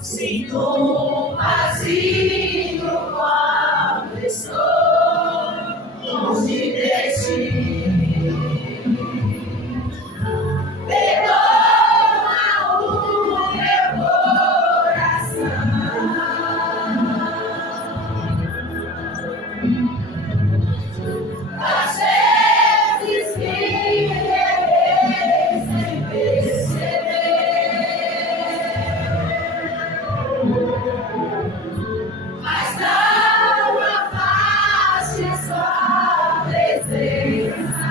Sinto vazio quando estou longe de ti. Perdoa o meu coração. Às vezes que errei sem perceber, mas não afaste sua presença.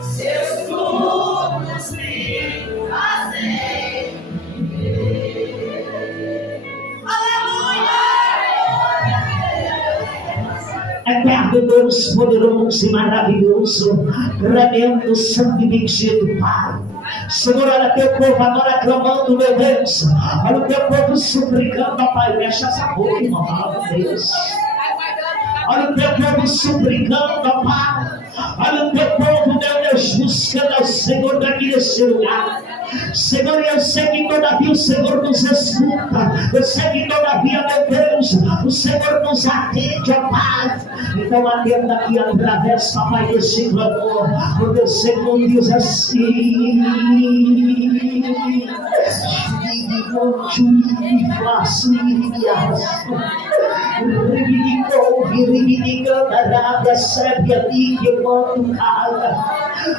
Seus frutos me fazem viver. Aleluia! Eterno Deus, poderoso e maravilhoso, tremendo, santo e bendito Pai. Senhor, olha teu povo agora clamando, meu Deus. Olha o teu povo suplicando, ó Pai. Fecha essa boca, irmão, meu Deus. Olha o teu povo suplicando, ó Pai. Olha o teu povo, meu Deus, buscando ao Senhor daqui nesse lugar. Senhor, eu sei que todavia o Senhor nos escuta. Eu sei que todavia, meu Deus, o Senhor nos atende, ó Pai. Então atenda aqui através, Pai, desse clamor. O teu Senhor diz assim: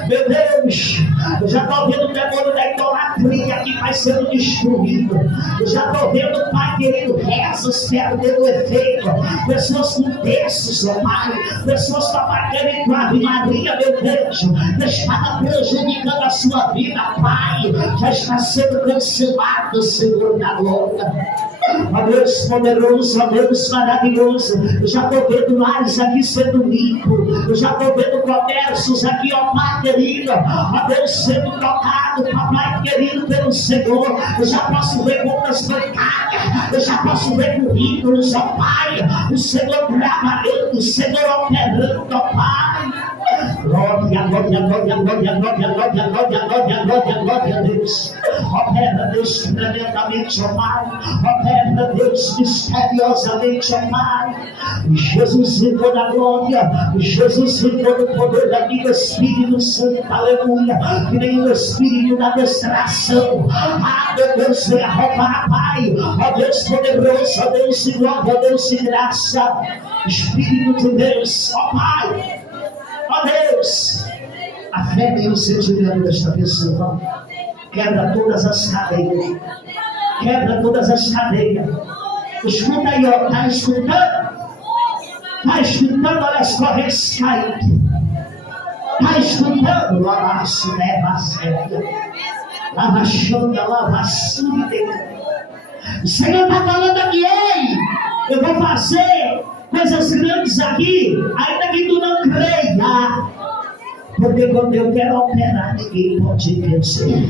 meu Deus, eu já estou vendo o demônio da idolatria que vai sendo destruído. Eu já estou vendo, Pai querido, rezas perdendo efeito. Pessoas com terços, ó Pai. Pessoas, Pai querido, Ave Maria, meu Deus, está prejudicando a sua vida, Pai. Já está sendo cancelado, Senhor da glória. Ó Deus poderoso, ó Deus maravilhoso. Eu já estou vendo lares aqui sendo limpos. Eu já estou vendo comércios aqui, ó Pai querido, ó Deus sendo tocado, Papai querido, pelo Senhor. Eu já posso ver contas bancárias. Eu já posso ver currículos, ó Pai. O Senhor trabalhando, o Senhor operando, ó Pai. Glória, glória, glória, glória, glória, glória, glória, glória, glória, glória a Deus. Opera, Deus, tremendamente, ó Pai. Opera, Deus, misteriosamente, ó Pai. Jesus em toda a glória, Jesus em todo o poder daqui do Espírito Santo, aleluia. Que nem o Espírito da distração. Ah, meu Deus, venha roubar, Pai. Ó Deus poderoso, ó Deus de glória, ó Deus de graça. Espírito de Deus, ó Pai. Ó Deus, a fé tem o sentimento desta pessoa. Quebra todas as cadeias. Quebra todas as cadeias. Escuta aí, ó. Está escutando? Está escutando? Olha as correntes caindo. Está escutando? Lava a leva a séria. Lava a xanda, lava a súbita. O Senhor está falando aqui, ei, eu vou fazer coisas grandes aqui, ainda que tu não creia. Porque quando eu quero operar, ninguém pode vencer.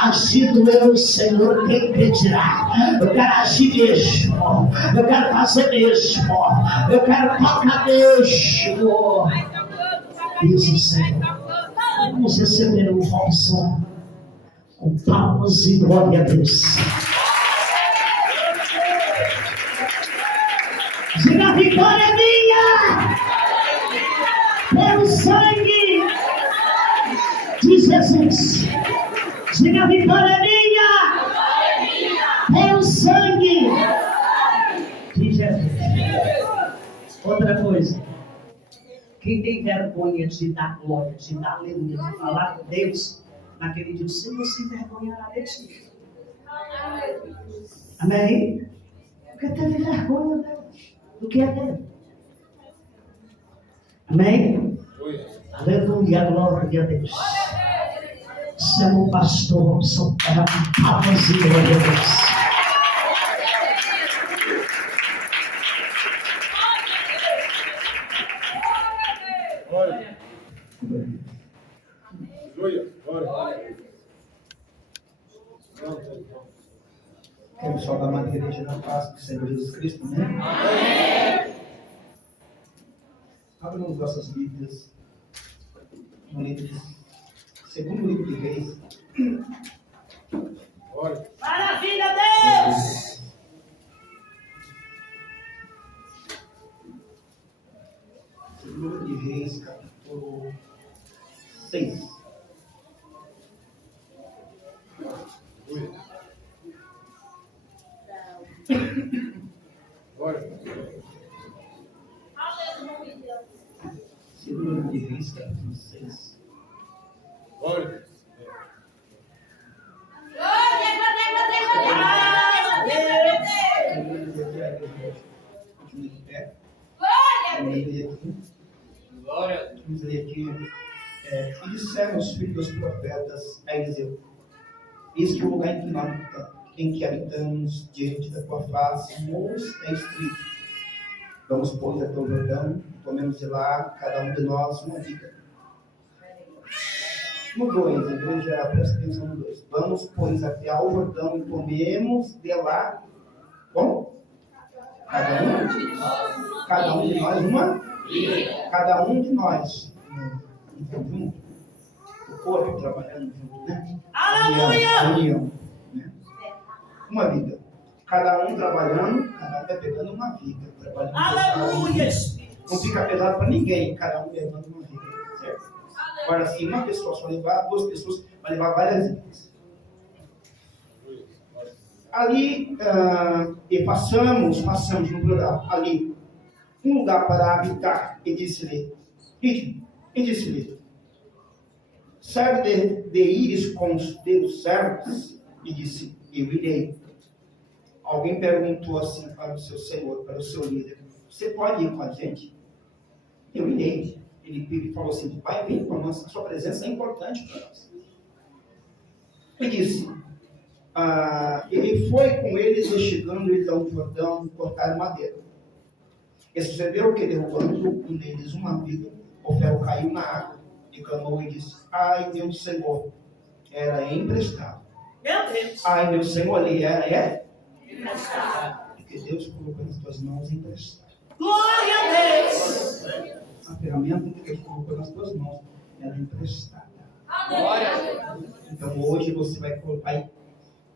Agindo eu, Senhor, quem pedirá? Eu quero agir mesmo. Eu quero fazer mesmo. Eu quero tocar mesmo. Diz o Senhor. Vamos receber o vosso com palmas e glória a Deus. Diga, a vitória é minha! Pelo sangue de Jesus. Diga, a vitória é minha! Pelo sangue de Jesus. Outra coisa. Quem tem vergonha de dar glória, de dar aleluia, de falar com Deus, naquele dia o Senhor se envergonhará de ti. Amém? Porque teve vergonha, Deus. Do que é dele. Amém? Aleluia, glória a Deus. Você é o pastor Robson Terra, palmas e glória a Deus. Quero saudar uma igreja da paz do Senhor Jesus Cristo, né? Amém. Abram nossas Bíblias no livro de segundo livro de Reis. Maravilha, Deus! Segundo livro de Reis, capítulo 6. Segundo livro de Reis, capítulo 6. Glória! Vamos ler aqui. E disseram os filhos dos profetas a Eliseu: eis que o lugar em que habitamos diante da tua face nos é estreito. Vamos, pois, até o Jordão, tomemos de lá, cada um de nós, uma viga. No 2, a igreja, presta atenção no 2. Vamos, pois, até ao Jordão e tomemos de lá, como? Cada um de nós uma viga. Cada um de nós. Então, junto. O corpo trabalhando junto, né? Aleluia! União, né? Uma viga. Cada um trabalhando, cada um vai pegando uma viga. Trabalhando. Aleluia, Espírito! Não fica pesado para ninguém, cada um levando uma viga, certo? Agora, se uma pessoa só levar, 2 pessoas vai levar várias vidas. Ali, e passamos no plural, ali, um lugar para habitar, e disse-lhe, serve de ires com os teus servos? E disse, eu irei. Alguém perguntou assim para o seu senhor, para o seu líder, você pode ir com a gente? Eu irei. Ele falou assim, pai, vem com nós, a sua presença é importante para nós. Ele disse, ele foi com eles e chegando eles ao Jordão, cortaram madeira. E sucedeu que, derrubando um deles uma viga, o ferro caiu na água e clamou e disse, ai meu Senhor, era emprestado. Meu Deus! Ai meu Senhor, ele era emprestado. Porque Deus colocou nas tuas mãos emprestado. Glória a Deus! A ferramenta que Deus colocou nas tuas mãos, ela é emprestada. Glória! Então hoje você vai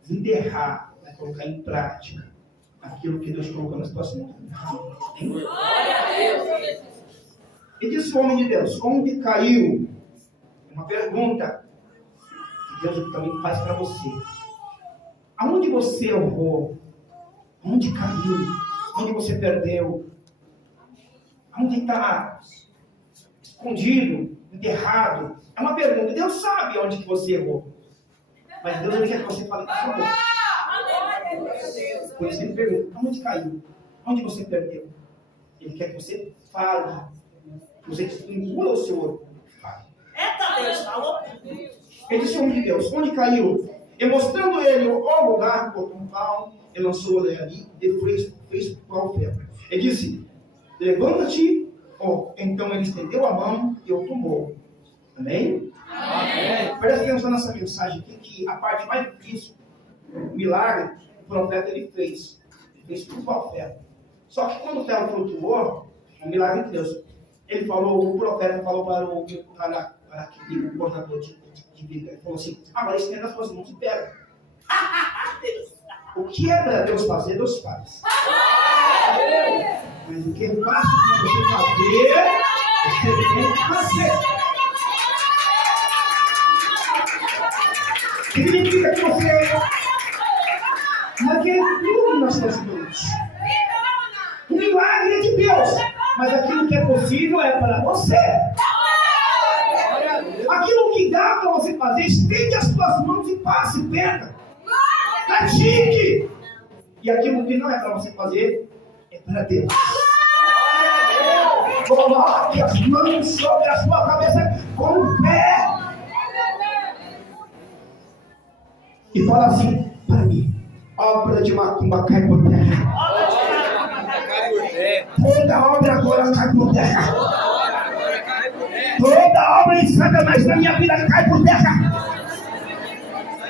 desenterrar, vai colocar em prática aquilo que Deus colocou nas tuas mãos. Glória a Deus! E disse o homem de Deus, onde caiu? Uma pergunta que Deus também faz para você. Aonde você errou? Onde caiu? Onde você perdeu? Onde está escondido, enterrado? É uma pergunta. Deus sabe onde que você errou. Mas Deus quer que você fale com a sua boca. Por isso ele pergunta, onde caiu? Onde você perdeu? Ele quer que você fale. Que você engula o seu orgulho. Eita Deus, falou. Ele disse, homem de Deus, onde caiu? E mostrando ele o lugar, botou um pau, e lançou ele ali, e fez pau ferro. Ele disse, levanta-te. Então ele estendeu a mão e o tomou. Amém? Amém. Presta atenção nessa mensagem aqui, que a parte mais difícil, o milagre, o profeta ele fez. Ele fez por pau ferro. Só que quando o ferro flutuou, o milagre de Deus, o profeta falou para o cortador de viga. Ele falou assim, agora estenda as suas mãos e pega. O que é para Deus fazer, Deus faz. Mas o que é fácil para você fazer, você tem que fazer. Significa que você não quer tudo nas suas mãos. O milagre é de Deus, mas aquilo que é possível é para você. Aquilo que dá para você fazer, estende as suas mãos e passe, pega. Pratique. E aquilo que não é para você fazer, é para Deus. Coloque as mãos sobre a sua cabeça com fé. E fala assim para mim: obra de macumba cai por terra. Toda obra agora cai por terra. Toda obra de Satanás na minha vida cai por terra.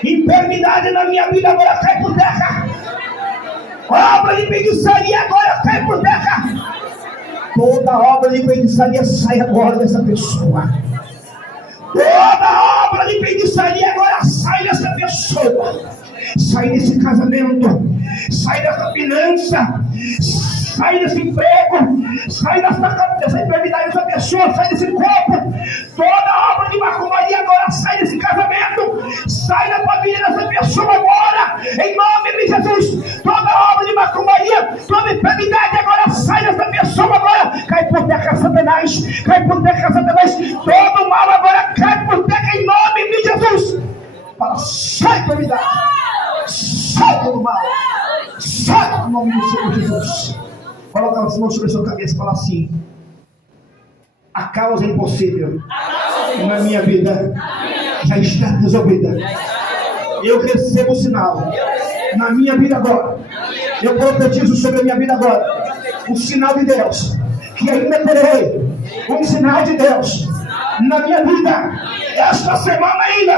Enfermidade na minha vida agora cai por terra. Obra de feitiçaria agora cai por terra. Toda obra de feitiçaria sai agora dessa pessoa. Toda obra de feitiçaria agora sai dessa pessoa. Sai desse casamento. Sai dessa finança. Sai desse emprego. Sai dessa enfermidade dessa pessoa. Sai desse corpo. Toda obra de macumbaria agora sai desse casamento. Sai da família dessa pessoa agora. Em nome de Jesus. Toda obra de macumbaria, toda enfermidade agora sai dessa pessoa agora. Cai por terra, Satanás. Cai por terra, Satanás. Todo mal agora cai por terra em nome de Jesus. Fala, sai enfermidade. Sai todo mal. Sai no nome do Senhor Jesus. Coloca as mãos sobre a sua cabeça e fala assim: a causa impossível na minha vida já está resolvida. Eu recebo o sinal na minha vida agora. Eu profetizo sobre a minha vida agora um sinal de Deus, que ainda terei um sinal de Deus na minha vida. Esta semana ainda,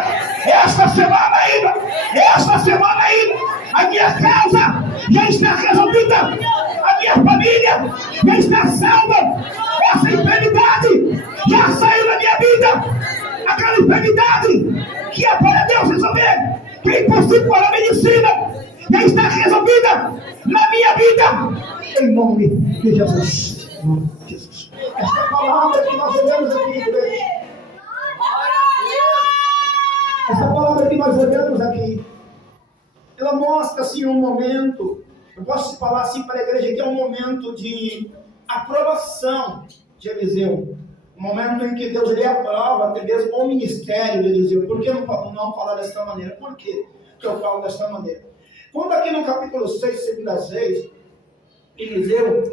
esta semana ainda, esta semana ainda, a minha causa já está resolvida. A minha família já está salva. Essa enfermidade já saiu da minha vida. Aquela enfermidade que é para Deus resolver, que é impossível para a medicina, já está resolvida na minha vida. Em nome de Jesus. Em nome de Jesus. Esta palavra que nós olhamos aqui, igreja. Essa palavra que nós olhamos aqui, ela mostra assim um momento. Eu posso falar assim para a igreja que é um momento de aprovação de Eliseu. Um momento em que Deus lhe aprova até mesmo o ministério de Eliseu. Por que não falar desta maneira? Por que eu falo desta maneira? Quando aqui no capítulo 6, 2 Reis, Eliseu,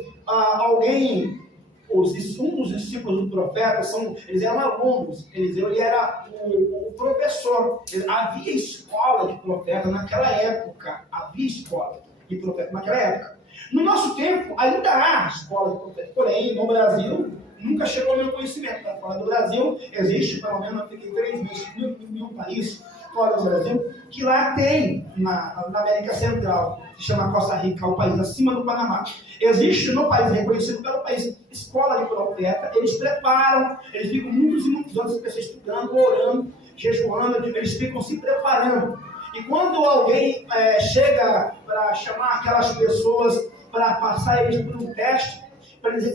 um dos discípulos do profeta, eles eram alunos. Eliseu ele era o professor. Havia escola de profeta naquela época. Havia escola de profeta naquela época. No nosso tempo, ainda há escola de profeta. Porém, no Brasil, nunca chegou ao meu conhecimento. Para falar do Brasil, existe, pelo menos, eu fiquei 3 meses em um país fora do Brasil, que lá tem, na América Central, que se chama Costa Rica, o país acima do Panamá. Existe no país, reconhecido pelo país, escola de profeta. Eles preparam, eles ficam muitos e muitos anos, as pessoas estudando, orando, jejuando, eles ficam se preparando. E quando alguém chega para chamar aquelas pessoas para passar eles por um teste,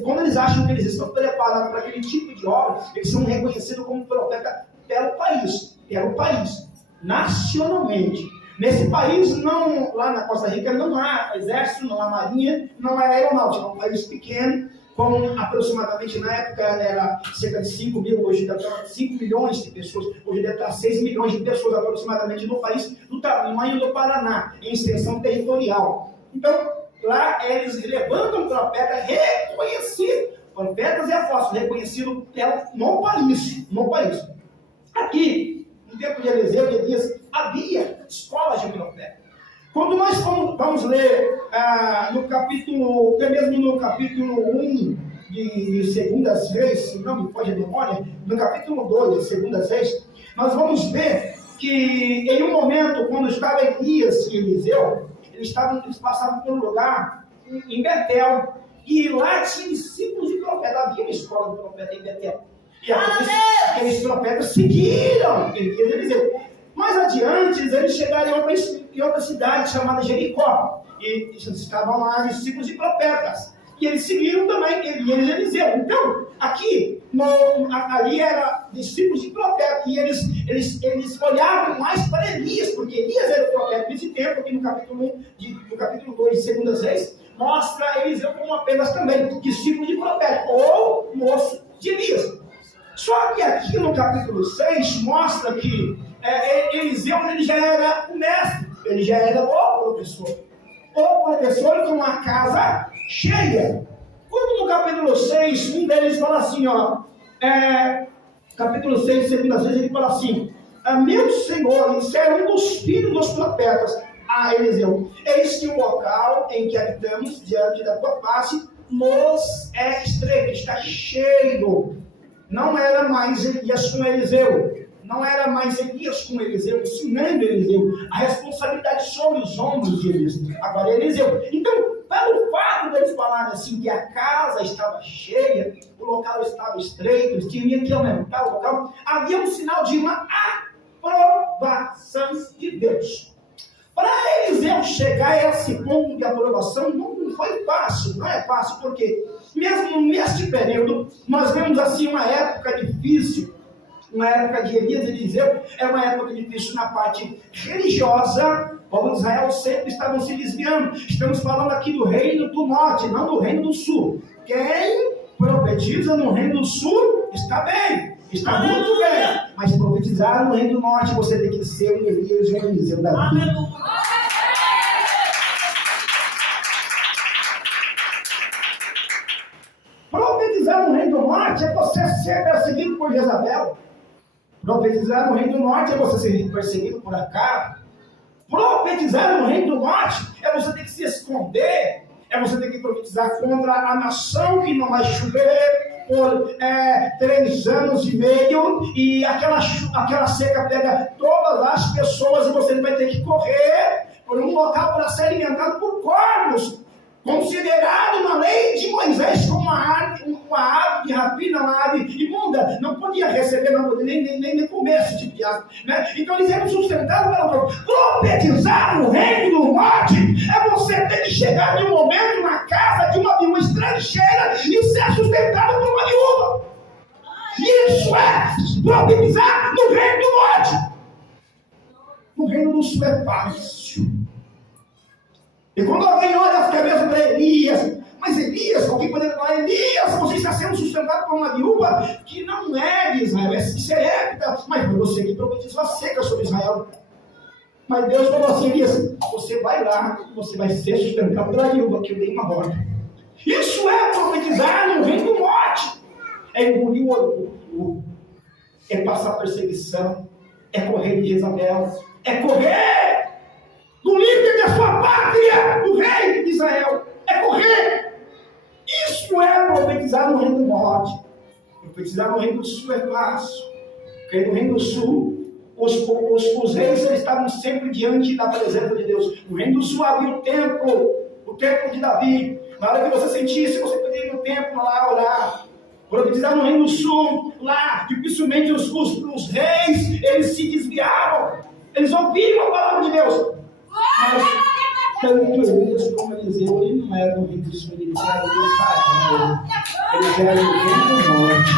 quando eles acham que eles estão preparados para aquele tipo de obra, eles são reconhecidos como profeta pelo país, nacionalmente. Nesse país, não, lá na Costa Rica, não há exército, não há marinha, não há aeronáutica. É um país pequeno, com aproximadamente, na época, era cerca de 5 mil, hoje deve estar 5 milhões de pessoas, hoje deve estar 6 milhões de pessoas aproximadamente no país, do tamanho do Paraná, em extensão territorial. Então, lá eles levantam profeta reconhecido, profetas e apóstolos, reconhecido no país. Aqui, no tempo de Eliseu e Elias, havia escolas de profeta. Quando nós vamos ler no capítulo, até mesmo no capítulo 1 de 2 Reis, se não me pode a memória, no capítulo 2 de 2 Reis, nós vamos ver que em um momento, quando estava Elias e Eliseu, eles passavam por um lugar em Betel, e lá tinha discípulos de profeta, havia uma escola de profeta em Betel. E aqueles profetas seguiram Elias e Eliseu. Mais adiante, eles chegaram em outra cidade chamada Jericó. E estavam lá discípulos de profetas. E eles seguiram também Elias e Eliseu. Então, aqui, ali era discípulos de profetas. E eles olhavam mais para Elias, porque Elias era o profeta nesse tempo, aqui no capítulo 2 de 2 Reis, mostra Eliseu como apenas também discípulo de profeta, ou moço de Elias. Só que aqui no capítulo 6 mostra que Eliseu ele já era o mestre, ele já era o professor com uma casa cheia. Quando no capítulo 6, um deles fala assim, ó, capítulo 6, segundas vezes, ele fala assim, meu Senhor, isso é um dos filhos dos profetas, a Eliseu, eis que o local em que habitamos diante da tua face nos é estreito, está cheio. Não era mais Elias com Eliseu, não era mais Elias com Eliseu, ensinando Eliseu, a responsabilidade sobre os ombros de Elias, agora é Eliseu. Então, pelo fato deles falarem assim que a casa estava cheia, o local estava estreito, eles tinham que aumentar o local, havia um sinal de uma aprovação de Deus. Para Eliseu chegar a esse ponto de aprovação não foi fácil, não é fácil, porque mesmo neste período, nós vemos assim uma época difícil, uma época de Elias e Eliseu, é uma época difícil na parte religiosa. O povo de Israel sempre estavam se desviando. Estamos falando aqui do reino do norte, não do reino do sul. Quem profetiza no reino do sul está bem, está muito bem, mas profetizar no reino do norte você tem que ser um Elias e um Eliseu da vida. Profetizar no reino do norte é você ser perseguido por Jezabel. Profetizar no reino do norte é você ser perseguido por Acabe. Profetizar no reino do norte é você ter que se esconder, é você ter que profetizar contra a nação que não vai chover por 3 anos e meio, e aquela seca pega todas as pessoas e você vai ter que correr por um local para ser alimentado por corvos, considerado na lei de Moisés como uma ave de rapina, uma ave imunda, não podia receber, nem comer esse tipo de ave, né? Então eles eram sustentados pela boca. Profetizar no reino do norte é você ter que chegar de um momento na casa de uma viúva estrangeira e ser sustentado por uma viúva. Isso é profetizar no reino do norte. No reino do sul é fácil. E quando alguém olha as cabeças para Elias, mas Elias, alguém poderia falar, Elias, você está sendo sustentado por uma viúva que não é de Israel, isso é épita, mas foi você que profetizou a seca sobre Israel. Mas Deus falou assim, Elias, você vai lá, você vai ser sustentado pela viúva que eu dei uma ordem. Isso é profetizar no reino do norte. É engolir o orgulho, é passar perseguição, é correr de Jezabel, é correr do líder da sua pátria, do rei de Israel, é correr. Isso é profetizar no reino do norte. Profetizar no reino do sul é fácil, porque no reino do sul os reis eles estavam sempre diante da presença de Deus. No reino do sul havia o templo de Davi. Na hora que você sentisse, você podia ir no templo lá orar. Profetizar no reino do sul, lá, dificilmente os reis eles se desviavam, eles ouviam a palavra de Deus. Mas tanto Elias como Eliseu, ele não era do reino do sul, eles eram de Israel, eles eram do reino do norte.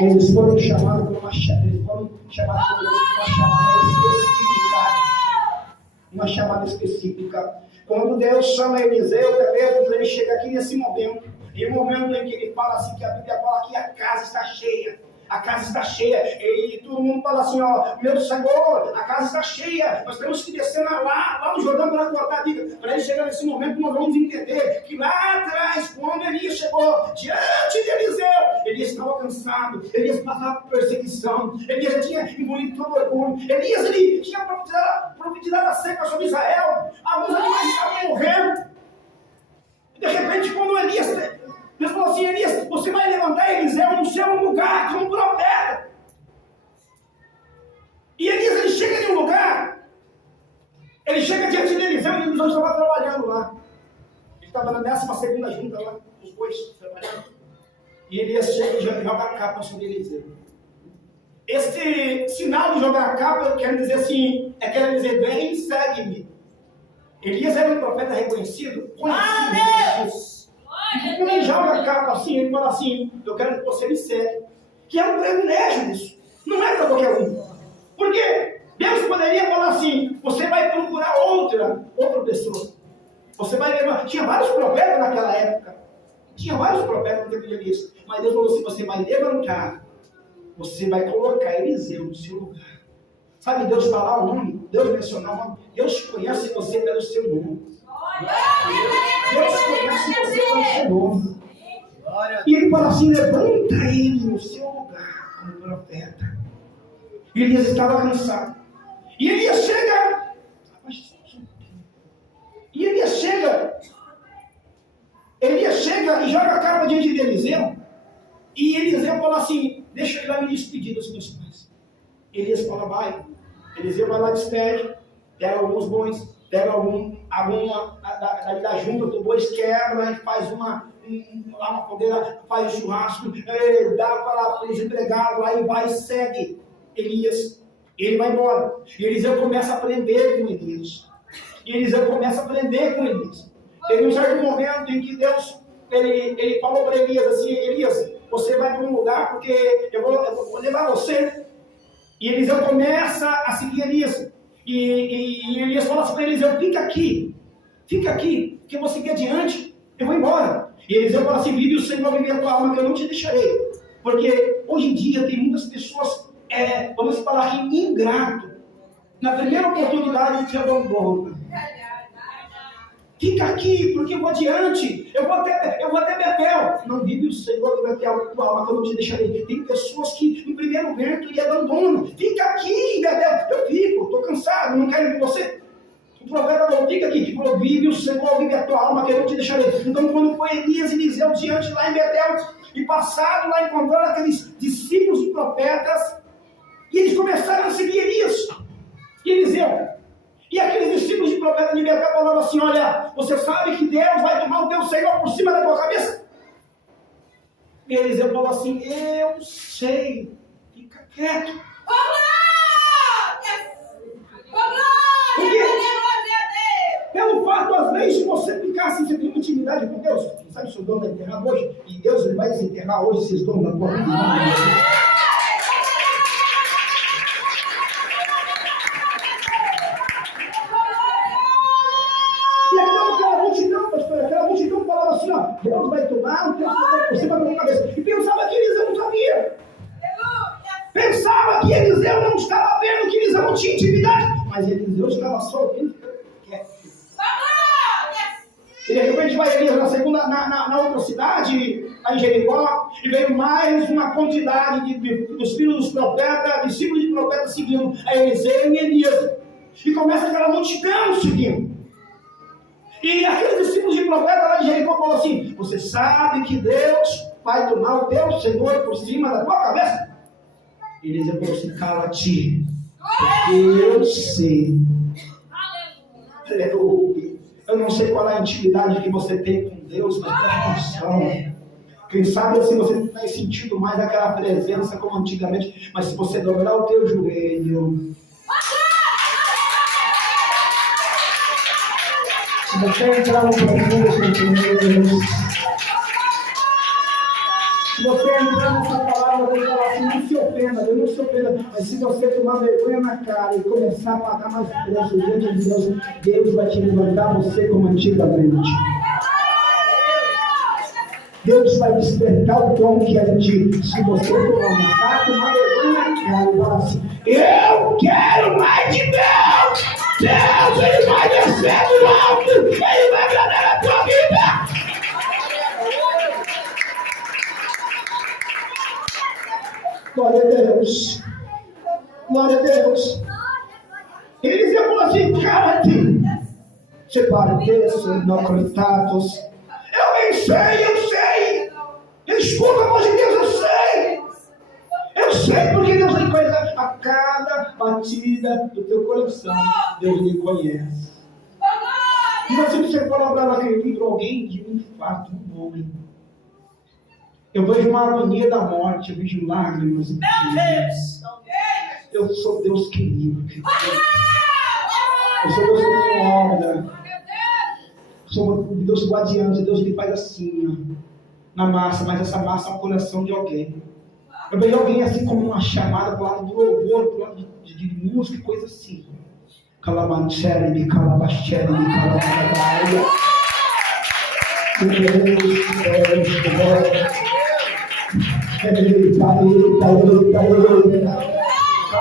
Eles foram chamados por uma chamada específica. Quando Deus chama Eliseu, ele chega aqui nesse momento, e o momento em que ele fala assim, que a Bíblia fala que a casa está cheia. A casa está cheia, e todo mundo fala assim, ó, meu Senhor, a casa está cheia, nós temos que descer lá no Jordão para cortar a vida. Para ele chegar nesse momento, nós vamos entender que lá atrás, quando Elias chegou diante de Eliseu, Elias estava cansado, Elias passava por perseguição, Elias já tinha engolido todo o orgulho, Elias ele tinha profetizado a seca sobre Israel, alguns animais estavam morrendo. De repente, quando Elias, Deus falou assim, Elias, você vai levantar Eliseu no seu lugar como profeta. E Elias, ele chega em um lugar, ele chega diante de Eliseu e Eliseu estava trabalhando lá. Ele estava na 12ª junta lá, os bois trabalhando. E Elias chega e joga a capa sobre Eliseu. Este sinal de jogar a capa, eu quero dizer assim, quer dizer, vem, segue-me. Elias era um profeta reconhecido, conhecido. E quando ele joga a capa assim, ele fala assim, eu quero que você me segue. Que é um privilégio isso. Não é para qualquer um. Porque Deus poderia falar assim, você vai procurar outra pessoa. Você vai levar. Tinha vários profetas naquela época. Tinha vários profetas no tempo de Elias. Mas Deus falou assim, você vai levantar. Você vai colocar Eliseu no seu lugar. Sabe Deus falar o nome? Deus mencionar o nome? Deus conhece você pelo seu nome. Deus conhece você pelo seu nome. E ele fala assim, levanta ele no seu lugar como profeta. E Elias estava cansado. E Elias chega. E Elias chega e joga a capa diante de Eliseu. E Eliseu fala assim, deixa eu ir lá me despedir dos meus pais. Elias fala, vai. Eliseu vai lá, despede, pega alguns bois, pega alguma da junta do bois, quebra e faz uma fogueira, faz um churrasco, dá para os empregados, aí vai e segue Elias. Ele vai embora. E Eliseu começa a aprender com Elias. Teve um certo momento em que Deus, ele falou para Elias assim, Elias, você vai para um lugar porque eu vou levar você. E Eliseu começa a seguir Elias. E Elias fala assim para Eliseu, fica aqui, que eu vou seguir adiante, eu vou embora. E Eliseu fala assim, vive o Senhor, vive a tua alma, que eu não te deixarei. Porque hoje em dia tem muitas pessoas, vamos falar aqui, ingrato. Na primeira oportunidade te abandona. Fica aqui, porque eu vou adiante. Eu vou até Betel. Não vive o Senhor, vive a tua alma, que eu não te deixarei. Tem pessoas que no primeiro vento lhe abandonam. Fica aqui, Betel. Eu fico, estou cansado, não quero ir com você. O profeta falou, fica aqui. Ele falou, vive o Senhor, vive a tua alma, que eu não te deixarei. Então, quando foi Elias e Eliseu diante lá em Betel, e passaram lá, encontraram aqueles discípulos e profetas, e eles começaram a seguir Elias e Eliseu. E aqueles discípulos de profeta de Betel falaram assim, olha, você sabe que Deus vai tomar o teu Senhor por cima da tua cabeça? E Eliseu falou assim, eu sei, fica quieto. Porque, pelo fato, às vezes, de você ficar assim, você tem uma intimidade com Deus. Quem sabe o seu dono vai enterrar hoje, e Deus ele vai desenterrar hoje esses donos da tua vida. Deus vai tomar o teu Senhor por cima da minha cabeça. E pensava que Eliseu não sabia. Pensava que Eliseu não estava vendo, que Eliseu não tinha intimidade. Mas Eliseu estava só ouvindo. E de repente vai Elias na outra cidade, lá em Jericó, e veio mais uma quantidade dos filhos dos profetas, discípulos de profetas seguindo a Eliseu e Elias. E começa aquela multidão seguindo. E aqueles discípulos de profeta lá de Jericó falaram assim, você sabe que Deus vai tomar o teu Senhor por cima da tua cabeça? E Eliseu falou assim, cala-te, porque eu sei. Aleluia. Eu não sei qual é a intimidade que você tem com Deus, mas presta atenção. Quem sabe assim você não está sentindo mais aquela presença como antigamente, mas se você dobrar o teu joelho, se você entrar no profundo sentimento, se você entrar nessa palavra, Deus fala assim, não se ofenda, Deus não se ofenda, mas se você tomar vergonha na cara e começar a pagar mais preço diante de Deus, Deus vai te levantar você como antigamente. Deus vai despertar o dom que é de ti. Se você tomar vergonha na cara e falar assim, eu quero mais de Deus! Deus, Ele vai descer do alto, Ele vai agradar a tua vida. Glória a Deus. Glória a Deus. Eles iam falar assim, cala-te. Separe-te, não contatos. Eu bem sei. Escuta a voz de Deus, eu sei. Eu sei porque Deus lhe conhece. A cada batida do teu coração, Deus lhe conhece. E você for lembrar naquele livro, alguém de um infarto, um homem. Eu vejo uma agonia da morte, eu vejo lágrimas. Eu sou Deus que livra. Eu sou Deus que tem obra. Eu sou Deus guardião, Deus que faz assim, ó, na massa, mas essa massa é o coração de alguém. Eu vejo alguém assim como uma chamada para o lado do louvor, para o lado de música e coisa assim. Calamancheri, me calabacheri, me calabacharia.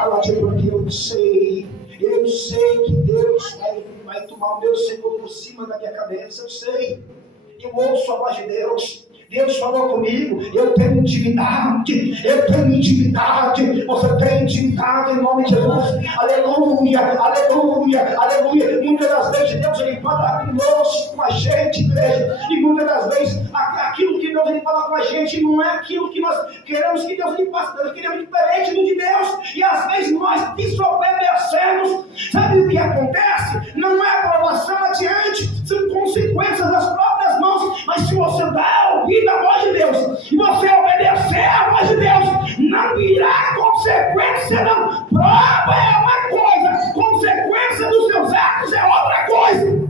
Cala-te, porque eu sei que Deus vai tomar o meu Senhor por cima da minha cabeça, eu sei. Eu ouço a voz de Deus. Deus falou comigo, eu tenho intimidade, você tem intimidade em nome de Jesus, aleluia. Muitas das vezes Deus ele fala conosco, com a gente, igreja, e muitas das vezes aquilo que Deus ele fala com a gente não é aquilo que nós queremos que Deus ele faça, nós queremos diferente do de Deus, e às vezes nós desobedecemos. Sabe o que acontece? Não é aprovação adiante, são consequências das próprias mãos, mas se você dá ouvir a voz de Deus e você obedecer a voz de Deus, não virá consequência não. Prova é uma coisa, consequência dos seus atos é outra coisa.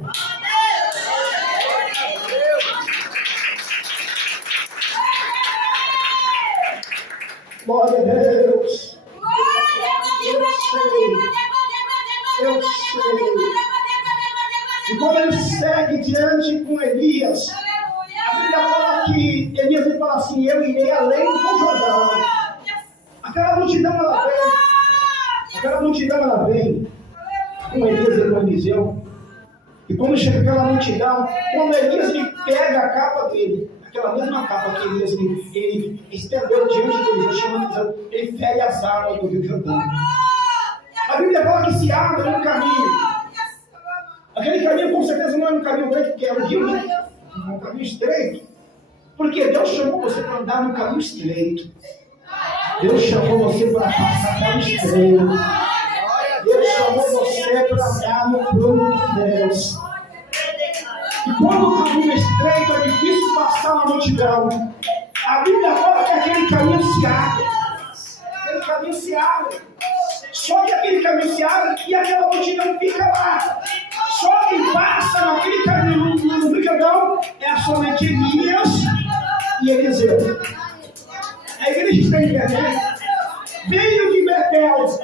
Glória a Deus. Eu sei. E quando ele segue diante com Elias, a Bíblia fala que Elias ele fala assim: eu irei além do Jordão. Aquela multidão ela vem com Elias e com Eliseu. E quando chega aquela multidão, quando Elias ele pega a capa dele, aquela mesma capa que Elias ele estendeu diante de Eliseu, chamando Eliseu, ele fere as águas do Rio Jordão. A Bíblia fala que se abre um caminho. Aquele caminho com certeza não é um caminho grande, porque é um rio, é um caminho estreito. Porque Deus chamou você para andar no caminho estreito. Deus chamou você para passar caminho estreito. Deus chamou você para andar no plano de Deus. E quando o caminho é estreito, é difícil passar na multidão. A Bíblia fala que aquele caminho se abre. Aquele caminho se abre. Só que aquele caminho se abre e aquela multidão fica lá. Só quem passa naquele caminho no Rio Jordão é somente Elias e Eliseu. A igreja está em Betel, veio de Betel,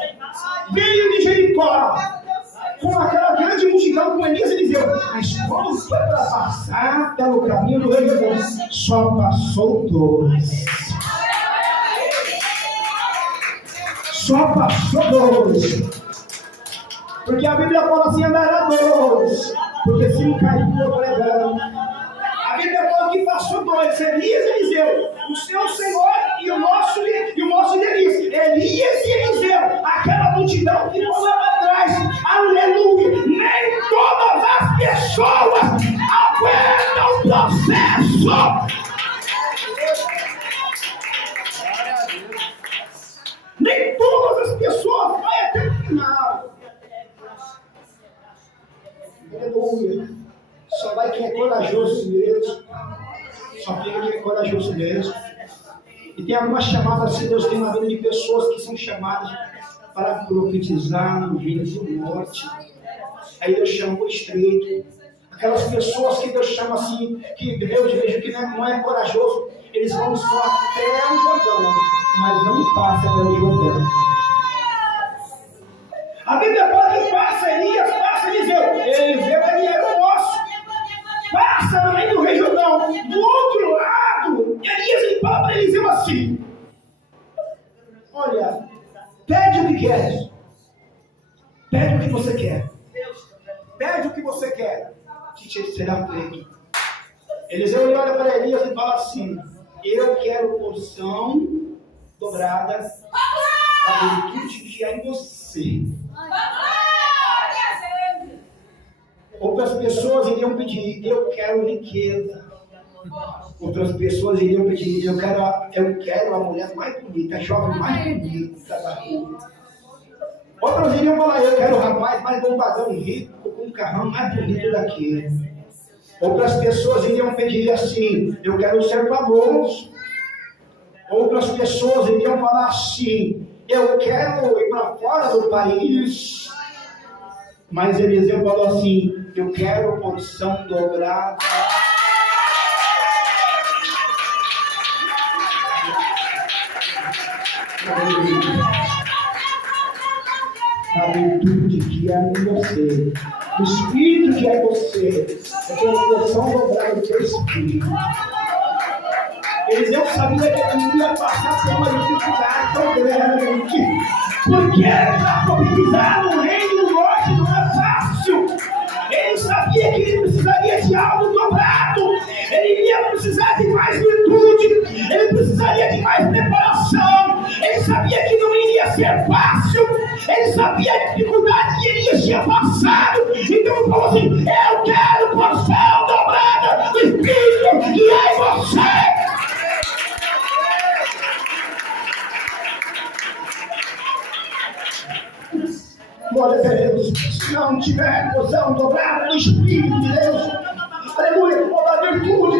veio de Jericó, com aquela grande multidão com Elias e Eliseu. Mas quando foi para passar pelo caminho do Rio Jordão, só passou dois. Só passou dois. Porque a Bíblia fala assim: andará dois, porque se não cair, eu vou levando. A Bíblia fala que passou dois, Elias e Eliseu, o seu Senhor e o nosso Elias. Elias e Eliseu, aquela multidão que ficou lá atrás, aleluia. Nem todas as pessoas aguentam o processo. Nem todas as pessoas vão até o final. Aleluia. Só vai quem é corajoso mesmo. Só fica quem é corajoso mesmo. E tem algumas chamadas que Deus tem na vida de pessoas que são chamadas para profetizar no Reino do Norte. Aí Deus chama o estreito. Aquelas pessoas que Deus chama assim, que Deus veja que não é corajoso, eles vão só até o Jordão, mas não passam pelo Jordão. A Bíblia fala que passa Elias, passa Eliseu. Eliseu era o nosso. Passa no meio do Rio Jordão. Do outro lado, Elias ele fala para Eliseu assim: olha, pede o que queres. Pede o que você quer. Pede o que você quer, que te será feito. Eliseu ele olha para Elias e fala assim: eu quero porção dobrada da virtude que há em você. Outras pessoas iriam pedir: eu quero riqueza. Outras pessoas iriam pedir: eu quero a mulher mais bonita, a jovem mais bonita da rua. Outras iriam falar: eu quero o rapaz mais bombadão, rico, com um carrão mais bonito daquele. Outras pessoas iriam pedir assim: eu quero ser famoso. Outras pessoas iriam falar assim: eu quero ir para fora do país. Mas Eliseu falou assim: eu quero porção dobrada. A virtude que é em você, o Espírito que é em você, eu quero porção dobrada do teu Espírito. Eliseu sabia que ele ia passar por uma dificuldade tão grande. Porque para profetizar no reino do norte não é fácil. Ele sabia que ele precisaria de algo dobrado. Ele iria precisar de mais virtude. Ele precisaria de mais preparação. Ele sabia que não iria ser fácil. Ele sabia a dificuldade que ele tinha passado. Então ele falou assim: eu quero porção dobrada do Espírito que é em você. Glória a Deus. Se não tiver porção dobrada do Espírito de Deus, aleluia, ou da virtude,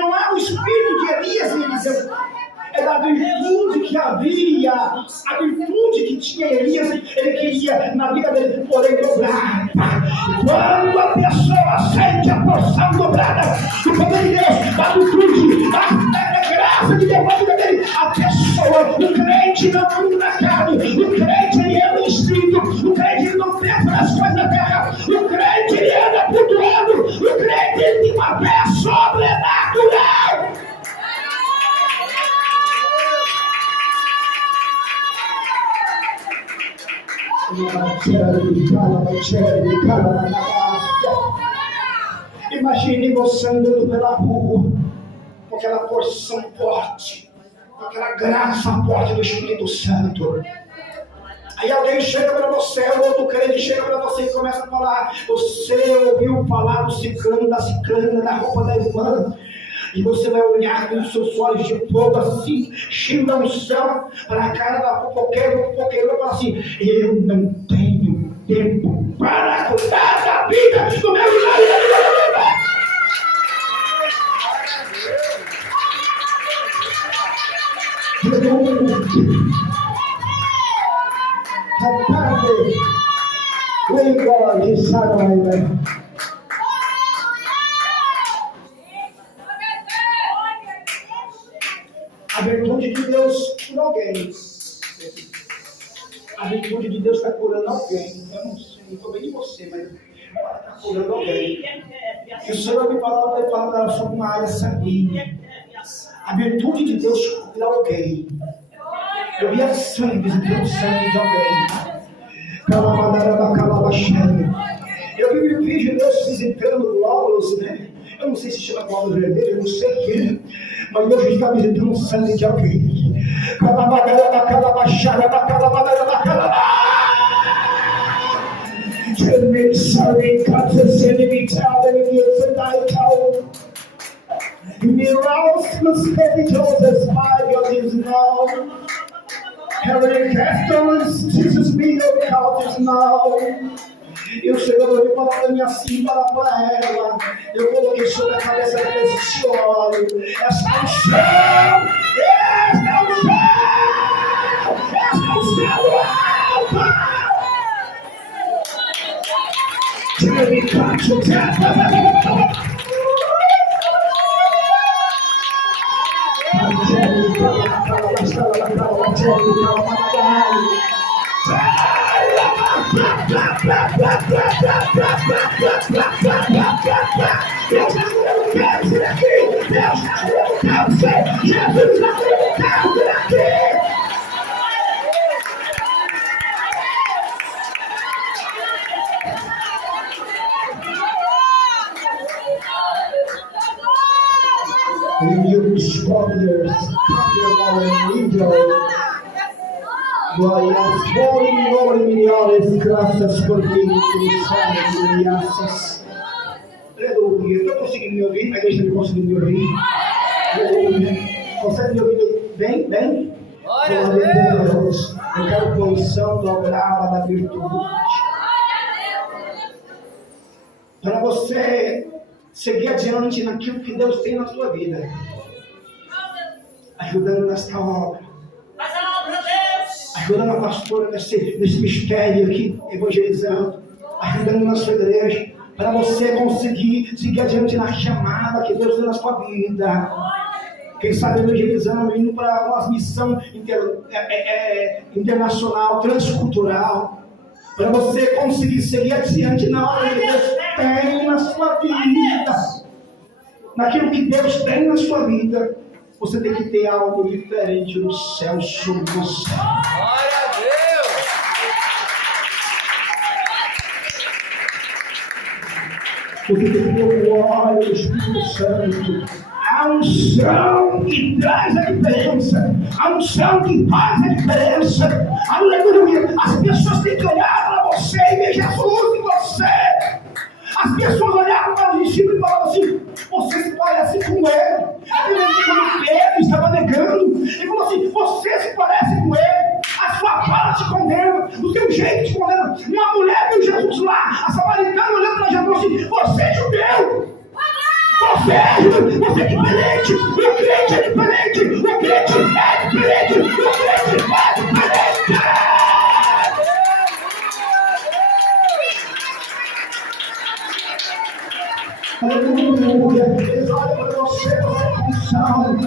não é o Espírito de Elias e Eliseu, é da virtude que havia, a virtude que tinha Elias, ele queria na vida dele, porém dobrada. Quando a pessoa sente a porção dobrada do poder de Deus, da virtude, da graça de Deus na vida dele, a pessoa, o crente não anda na carne, o crente ele anda no Espírito, o crente ele não pensa nas coisas da terra, o crente ele anda flutuando, o crente ele tem uma fé sobrenatural. Imagine você andando pela rua com aquela porção forte, com aquela graça forte do Espírito Santo. Aí alguém chega para você, o outro crente chega para você e começa a falar: você ouviu falar do ciclano, da ciclana, da roupa da irmã? E você vai olhar com os seus olhos de fogo assim, cheio da unção, para a cara da fofoqueira, vai falar assim: eu não tenho tempo para cuidar da vida do meu marido. A virtude de Deus cura alguém. A virtude de Deus está curando alguém. Eu não sei, não estou bem de você, mas ela está curando alguém. E o Senhor me falava sobre uma área sanguínea. A virtude de Deus cura alguém. Eu via sangue, visitando sangue de alguém. Eu vi um vídeo de Deus visitando glóbulos, né? Eu não sei se chama glóbulos verdadeiros, eu não sei o que, mas Deus está visitando o sangue de alguém. E o Senhor me falou para mim assim, fala para ela: eu coloquei sobre a cabeça dela esse óleo, essa unção, essa unção alta. Graças por ti, graças. Aleluia. Estou conseguindo me ouvir? A igreja está conseguindo me ouvir? Aleluia. Consegue me ouvir bem? Bem? Glória a Deus. Eu quero porção dobrada da virtude. Para você seguir adiante naquilo que Deus tem na sua vida. Ajudando nesta obra. Ajudando a pastora nesse mistério aqui, evangelizando, ajudando na sua igreja, para você conseguir seguir adiante na chamada que Deus tem na sua vida. Quem sabe evangelizando, indo para uma missão internacional, transcultural, para você conseguir seguir adiante na obra que Deus tem na sua vida. Naquilo que Deus tem na sua vida, você tem que ter algo diferente no céu sobre você. Glória a Deus! Você tem que ter o óleo do Espírito Santo. A unção que traz a diferença. A unção que faz a diferença. Aleluia. As pessoas têm que olhar para você e ver Jesus em você. As pessoas olhavam para os discípulos e falavam assim: você se parece com ele. Quando Pedro estava negando, ele falou assim: você se parece com ele. A sua fala te condena, o seu jeito te condena. Uma mulher viu Jesus lá, a samaritana olhando para Jesus assim: você é judeu. Você é diferente, o crente é diferente, o crente é diferente, o crente é diferente. Aleluia, eles olham para você com unção.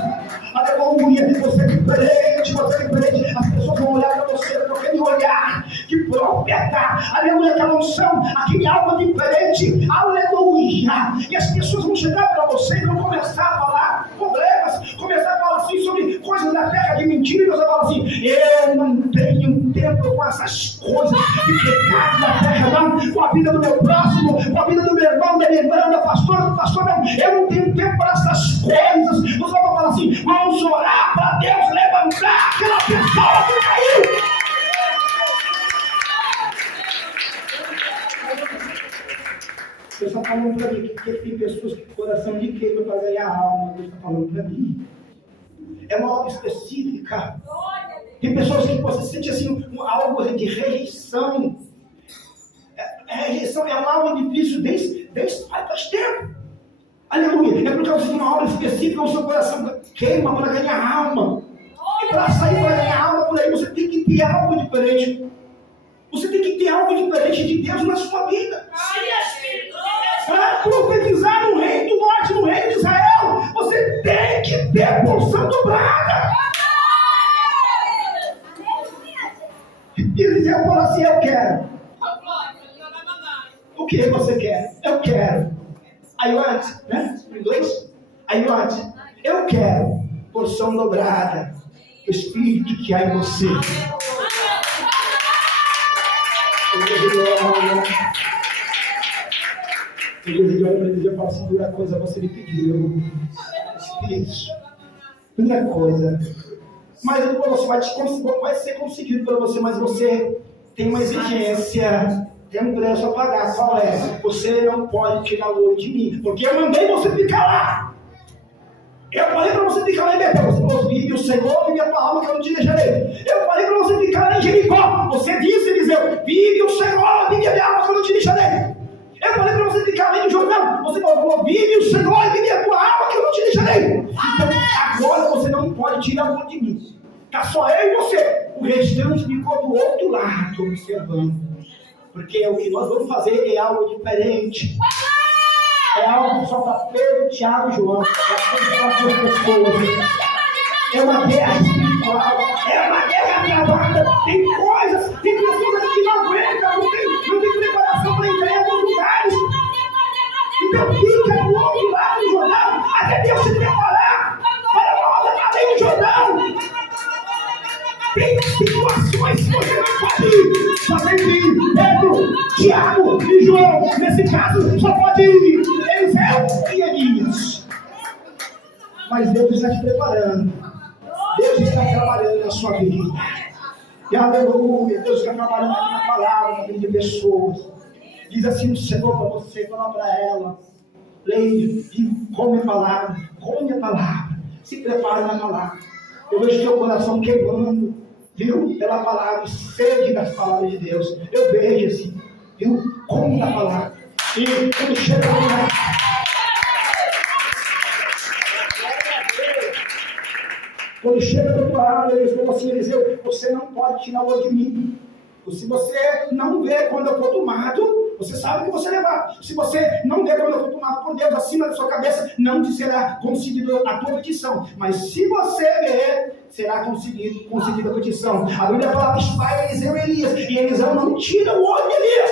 Aleluia, você é diferente, você é diferente. As pessoas vão olhar para você com aquele olhar que profeta. Aleluia, aquela unção, aquele algo diferente. Aleluia. E as pessoas vão chegar para você e vão começar a falar problemas, começar a falar assim sobre coisas da terra de mentira. E você fala assim: eu não tenho tempo com essas coisas de pecado da terra, não. Com a vida do meu próximo, com a vida do meu irmão, da minha irmã, da pastora, do pastor, não. Eu não tenho tempo para essas coisas. Você vai falar assim: vamos orar para Deus levantar aquela pessoa que caiu. Você está falando para mim que tem pessoas que coração de queima para ganhar a alma. Deus está falando para mim. É uma obra específica. Tem pessoas que você sente assim algo de rejeição. Rejeição é algo difícil desde faz tempo. Aleluia. É porque você tem uma obra específica, o seu coração queima para ganhar alma. E para sair para ganhar alma por aí, você tem que ter algo diferente. Você tem que ter algo diferente de Deus na sua vida. Para profetizar no reino do norte, no reino de Israel, você tem que ter porção dobrada. E Eliseu falou assim: eu quero. O que você quer? Eu quero. I want, né? Em inglês? I want. Eu quero porção dobrada. O Espírito que há em você. Ele olha para ele e fala assim: primeira coisa, você me pediu. Espírito. Primeira coisa. Mas ele falou assim: vai ser conseguido para você, mas você tem uma exigência. Tem um preço a pagar. Qual é? Você não pode tirar o olho de mim. Porque eu mandei você ficar lá. Eu falei para você ficar lá em Betel. Você falou: vive o Senhor, vive a tua alma que eu não te deixarei. Eu falei para você ficar lá em Jericó. Você disse, Eliseu: vive o Senhor, vive a minha alma que eu não te deixarei. Eu falei para você ficar lá em Jordão. Você falou: vive o Senhor, vive a tua alma que eu não te deixarei. Então agora você não pode tirar o olho de mim. Está só eu e você. O restante ficou do outro lado observando. Porque o que nós vamos fazer é algo diferente. É algo só para Pedro, Tiago e João. É para as pessoas. É uma guerra espiritual. É uma guerra travada. Tem coisas, tem pessoas que não aguentam, não tem preparação para entrar em alguns lugares. Então fica do outro lado do Jordão até Deus se preparar para uma obra além do Jordão. Tem situações que você não pode ir. Só tem que ir Pedro, Tiago e João. Nesse caso, só pode ir Eliseu e Elias. Mas Deus está te preparando. Deus está trabalhando na sua vida. E aleluia, Deus está trabalhando aqui na palavra, na vida de pessoas. Diz assim o Senhor para você, fala para ela. Leia e come a palavra. Come a palavra. Se prepare na palavra. Eu vejo teu coração queimando, viu? Pela palavra, sede das palavras de Deus. Eu vejo assim, viu? Come da palavra. E quando chega lá, quando chega do outro lado, eles falam assim: Eliseu, você não pode tirar o olho de mim. Se você não vê quando eu for tomado, você sabe que você levar. Se você não vê quando eu for tomado por Deus acima da sua cabeça, não te será concedido a tua petição. Mas se você ver, será concedida a petição. A Bíblia fala que vai Eliseu e Elias. E Eliseu não tira o olho de Elias.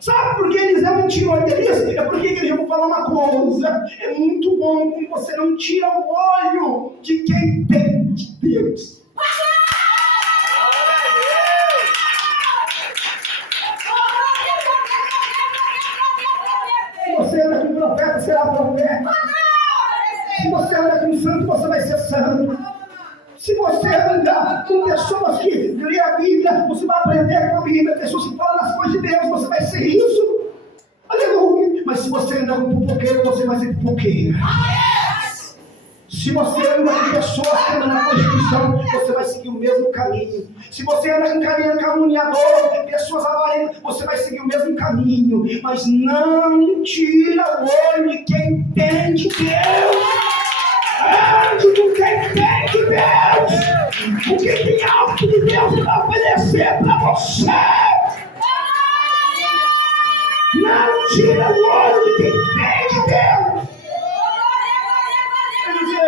Sabe por que Eliseu não tira o olho de Elias? É porque eu vou falar uma coisa. É muito bom quando você não tira o olho de quem tem de Deus. Se você anda com santo, você vai ser santo. Se você anda com pessoas que lê a Bíblia, você vai aprender com a Bíblia. Pessoas que falam das coisas de Deus, você vai ser isso. Aleluia. Mas se você anda com fofoqueiro, você vai ser fofoqueiro. Se você anda com pessoas que andam na prostituição, você vai seguir o mesmo caminho. Se você anda com caminho caluniador, pessoas avarentas, você vai seguir o mesmo caminho. Mas não tira o olho de quem entende Deus. Ande com quem entende Deus. Porque tem algo de Deus para oferecer para você. Não tira o olho de quem entende Deus. Quer dizer,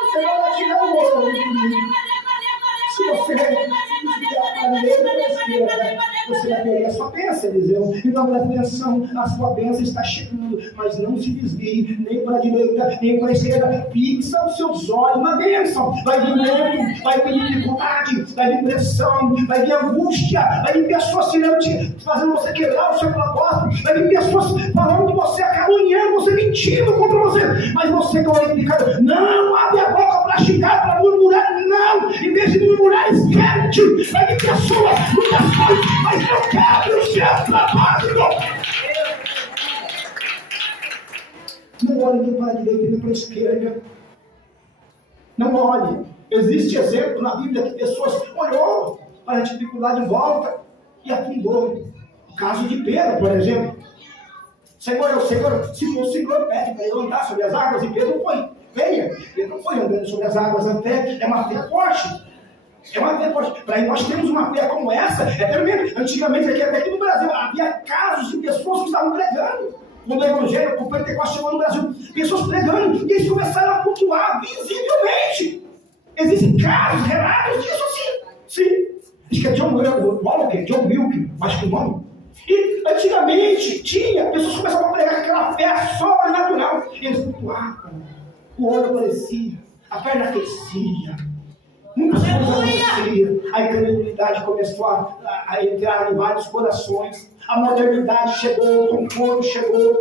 você não vai tirar o olho de mim. Se você você vai perder a sua bênção, Eliseu. Então presta atenção, a sua bênção está chegando, mas não se desvie, nem para a direita, nem para a esquerda. Fixa os seus olhos na bênção. Vai vir medo, vai vir dificuldade, vai vir pressão, vai vir angústia, vai vir pessoas fazendo você quebrar o seu propósito, vai vir pessoas falando de você, caluniando você, mentindo contra você, mas você glorificado. Não abre a boca para xingar, para murmurar, não. Em vez de murmurar, esquece. Vai vir pessoas, muitas coisas, mas não quebre o seu trabalho. Não olhe nem para a direita nem para a esquerda. Não olhe. Existe exemplo na Bíblia que pessoas olhou para a dificuldade em volta e afundou. O caso de Pedro, por exemplo. Senhor, se o Senhor pede para ele andar sobre as águas, e Pedro foi. Venha. Pedro foi andando sobre as águas. A fé é uma fé forte. É uma fé forte. Para nós temos uma fé como essa, é tremendo. Antigamente, aqui no Brasil, havia casos de pessoas que estavam pregando. Quando o Evangelho, o Pentecostes chegou no Brasil, pessoas pregando, e eles começaram a cultuar visivelmente. Existem casos, relatos disso, sim. Diz que é John Wilke, acho que o nome. E antigamente tinha, pessoas começavam a pregar aquela fé sobrenatural. Eles cultuavam, o olho aparecia, a perna aquecia. Muitas coisas aconteciam. A incredulidade começou a entrar em vários corações. A modernidade chegou, o conforto chegou.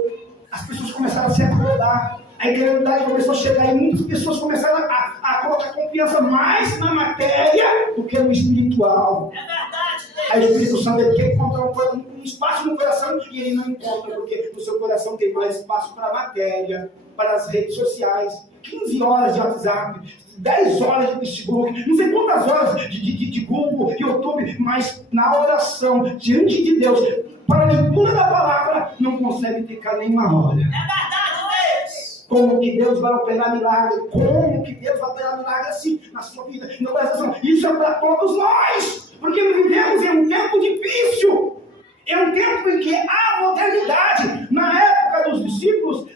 As pessoas começaram a se acordar. A incredulidade começou a chegar e muitas pessoas começaram a colocar confiança mais na matéria do que no espiritual. É verdade, Deus. Aí o Espírito Santo ele quer encontrar um espaço no coração e ele não encontra, porque no seu coração tem mais espaço para a matéria, para as redes sociais. 15 horas de WhatsApp, 10 horas de Facebook, não sei quantas horas de Google, de YouTube, mas na oração, diante de Deus, para a leitura da palavra, não consegue ficar nem uma hora. É verdade, Deus. Como que Deus vai operar milagre? Como que Deus vai operar milagre assim na sua vida? Não presta atenção. Isso é para todos nós, porque vivemos em um tempo difícil. É um tempo em que há modernidade. Na época dos discípulos,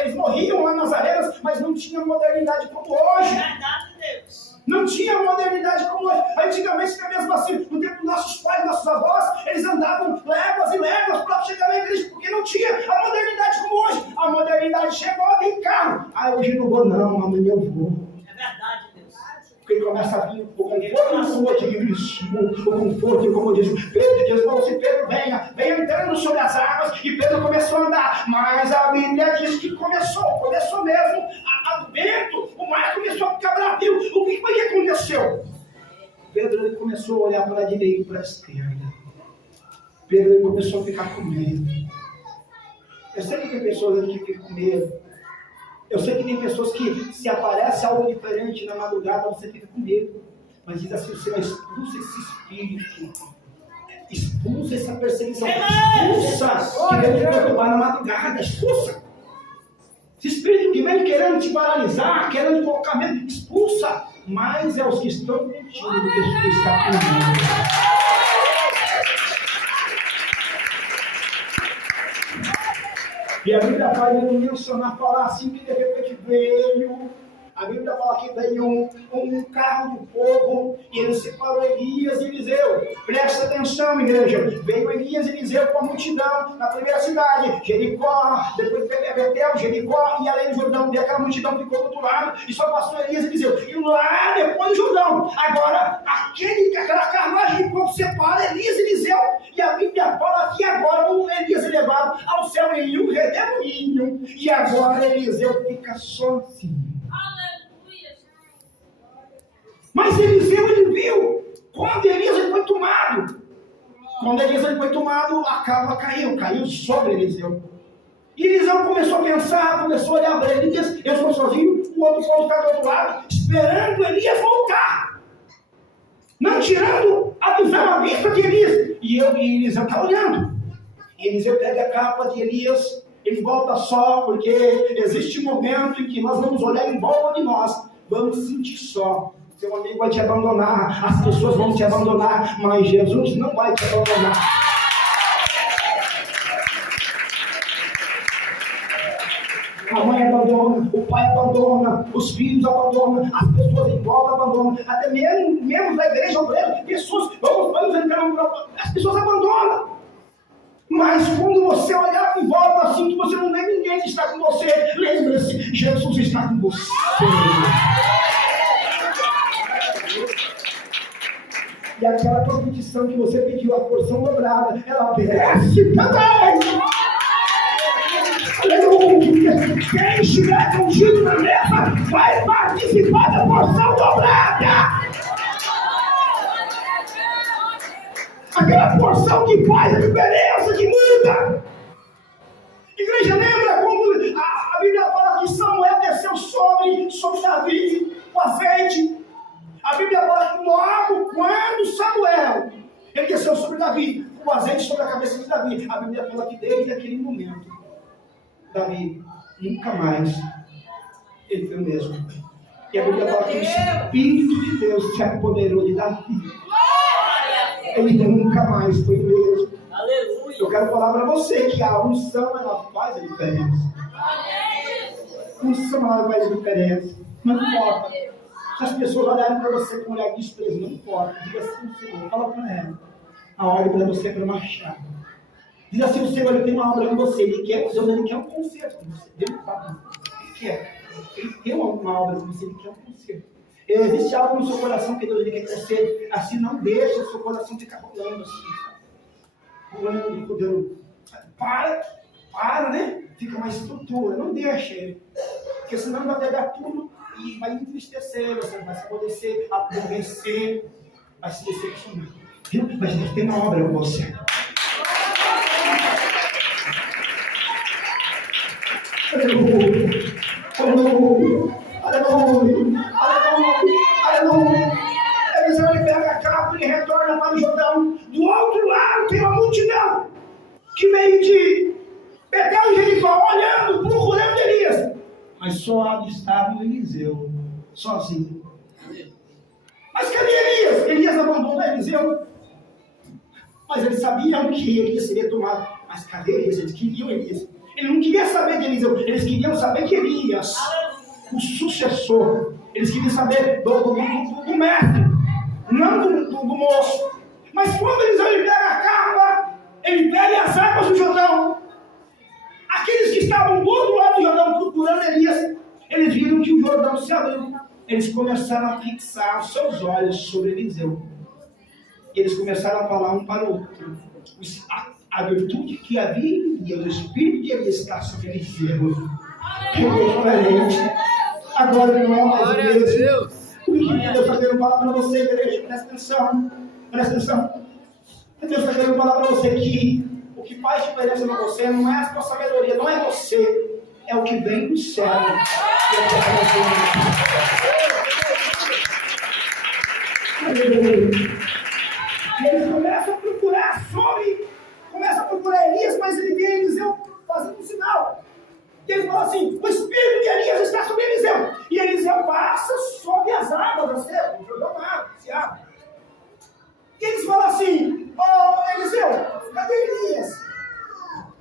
eles morriam lá nas arenas, mas não tinha modernidade como hoje. É verdade, Deus. Não tinha modernidade como hoje. Antigamente, mesmo assim, no tempo dos nossos pais, nossos avós, eles andavam léguas e léguas para chegar na igreja, porque não tinha a modernidade como hoje. A modernidade chegou, tem carro. Hoje não vou não, amanhã eu vou. É verdade, Deus. Porque começa a vir o conforto, como diz Pedro, diz para você, Pedro, venha entrando sobre as águas, e Pedro começou a andar, mas a Bíblia diz que começou mesmo, o vento, o mar começou a ficar bravio. O que foi que aconteceu? Pedro ele começou a olhar para a direita e para a esquerda. Pedro ele começou a ficar com medo. Eu sei que tem pessoas aqui que ficam com medo. Eu sei que tem pessoas que, se aparece algo diferente na madrugada, você fica com medo. Mas diz assim, o Senhor, expulsa esse espírito. Expulsa essa perseguição. Expulsa que vem te perturbar na madrugada. Expulsa. Esse espírito que vem querendo te paralisar, querendo colocar medo, expulsa. Mas é os que estão contigo do que os que estão comigo. E a Bíblia vai mencionar, falar assim, que de repente veio, a Bíblia fala que veio um carro de fogo, e ele separou Elias e Eliseu. Presta atenção, igreja. Veio Elias e Eliseu com a multidão na primeira cidade, Jericó, depois Betel, Jericó, e além do Jordão, e aquela multidão ficou do outro lado, e só passou Elias e Eliseu. E lá depois do Jordão, agora, aquela carruagem de fogo separa Elias e Eliseu, e a Bíblia fala que agora o Elias é levado ao céu, colocaram em um redemoinho e agora Eliseu fica sozinho. Mas Eliseu, ele viu quando Elias foi tomado. Quando Elias foi tomado, a capa caiu sobre Eliseu. E Eliseu começou a pensar, começou a olhar para Elias, eu estou sozinho, o outro povo está do outro lado, esperando Elias voltar. Não tirando a visão à vista de Elias. E Eliseu está olhando. E Eliseu pega a capa de Elias, ele volta só, porque existe um momento em que nós vamos olhar em volta de nós, vamos sentir só. Seu amigo vai te abandonar, as pessoas vão te abandonar, mas Jesus não vai te abandonar. A mãe abandona, o pai abandona, os filhos abandonam, as pessoas em volta abandonam, até mesmo da igreja obreira, pessoas, vamos entrar, as pessoas abandonam. Mas quando você olhar em volta assim, que você não vê ninguém que está com você, lembre-se, Jesus está com você. E aquela competição que você pediu, a porção dobrada, ela desce também. Aleluia! Quem estiver contigo na mesa vai participar da porção dobrada. Aquela porção que faz a diferença, que muda. Igreja, lembra como a Bíblia fala que Samuel desceu sobre Davi com azeite? A Bíblia fala que logo quando Samuel ele desceu sobre Davi, com o azeite sobre a cabeça de Davi, a Bíblia fala que desde aquele momento, Davi nunca mais ele foi o mesmo. E a Bíblia fala que o Espírito de Deus se apoderou de Davi. Ele nunca mais foi o mesmo. Aleluia. Eu quero falar para você que a unção ela faz a diferença. A unção ela faz a diferença. Não importa. Se as pessoas olharem para você com um olhar de desprezo, não importa. Diga assim o Senhor, fala para ela. A ordem para você é para marchar. Diz assim, o Senhor ele tem uma obra com você, Ele quer um conserto com você. Ele quer. Ele tem uma obra com você, Ele quer um conserto. Existe algo no seu coração que Deus quer crescer, assim não deixa o seu coração ficar rolando assim. Rolando, rodando. Para, né? Fica uma estrutura, não deixa ele. Porque senão vai pegar tudo e vai entristecer, você vai se aborrecer, aborrecer, vai se decepcionar. Viu? Mas Deus tem uma obra com você. Aleluia, aleluia, aleluia, aleluia. Eliseu ele pega a capa e retorna para o Jordão. Do outro lado tem uma multidão que veio de Betel e Jericó, olhando, procurando Elias. Mas só estava o Eliseu, sozinho. Mas cadê Elias? Elias abandonou Eliseu. Mas eles sabiam que Elias seria tomado. Mas cadê Elias? Eles queriam Elias. Ele não queria saber de Eliseu, eles queriam saber que Elias, o sucessor, eles queriam saber do mestre, não do moço. Mas quando Eliseu ele pega a capa, ele pega as águas do Jordão, aqueles que estavam do outro lado do Jordão procurando Elias, eles viram que o Jordão se abriu. Eles começaram a fixar os seus olhos sobre Eliseu. Eles começaram a falar um para o outro. A virtude que havia, o Espírito de Elias está sobre Eliseu. Agora ele não é mais o mesmo. O que Deus está querendo falar para você, igreja? Presta atenção. Presta atenção. Deus está querendo falar para você que o que faz diferença para você não é a sua sabedoria, não é você. É o que vem do céu. E eles começam a procurar começa a procurar Elias, mas ele vê Eliseu fazendo um sinal. E ele fala assim, o Espírito de Elias está sobre Eliseu. E Eliseu passa sobre as águas, o Jordão se abre. E eles falam assim, Eliseu, cadê Elias?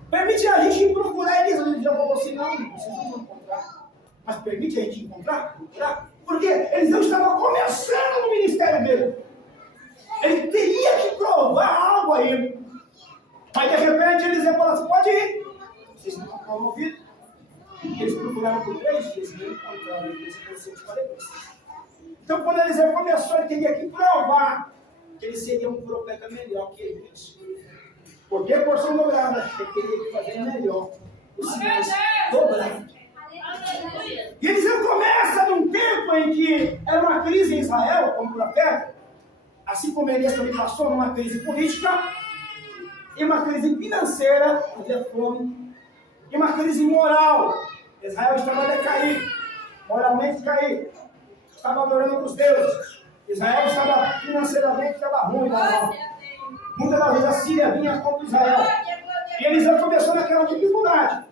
Permite a gente procurar Elias. Eliseu falou assim, não, vocês não vão encontrar. Mas permite a gente procurar. Porque Eliseu estava começando no ministério dele. Ele teria que provar algo a ele. Aí de repente Eliseu fala assim, pode ir. Vocês não estão ouvindo? Eles procuraram por 3 dias e não encontraram Elias e você te falei para vocês. Então quando Eliseu começou, ele teria que provar que ele seria um profeta melhor que Elias. Porque a porção dobrada, ele teria que fazer melhor. os céus dobraram. Aleluia. E Eliseu começa num tempo em que era uma crise em Israel, como profeta, assim como Elias também passou numa crise política, e uma crise financeira, havia fome, e uma crise moral. Israel estava a decair, moralmente caído, estava adorando outros deuses. Israel estava financeiramente, estava ruim. Muitas das vezes a Síria vinha contra Israel. E Eliseu começou naquela dificuldade.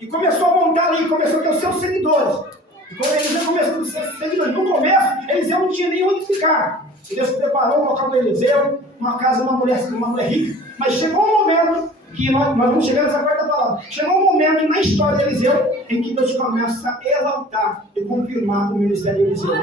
E começou a montar ali, começou a ter os seus seguidores. E quando Eliseu começou a ter os seus seguidores, no começo, Eliseu não tinha nem onde ficar. E Deus preparou um local para Eliseu, uma casa, uma mulher rica. Mas chegou um momento, que nós vamos chegar nessa quarta palavra, chegou um momento na história de Eliseu, em que Deus começa a exaltar e confirmar o ministério de Eliseu.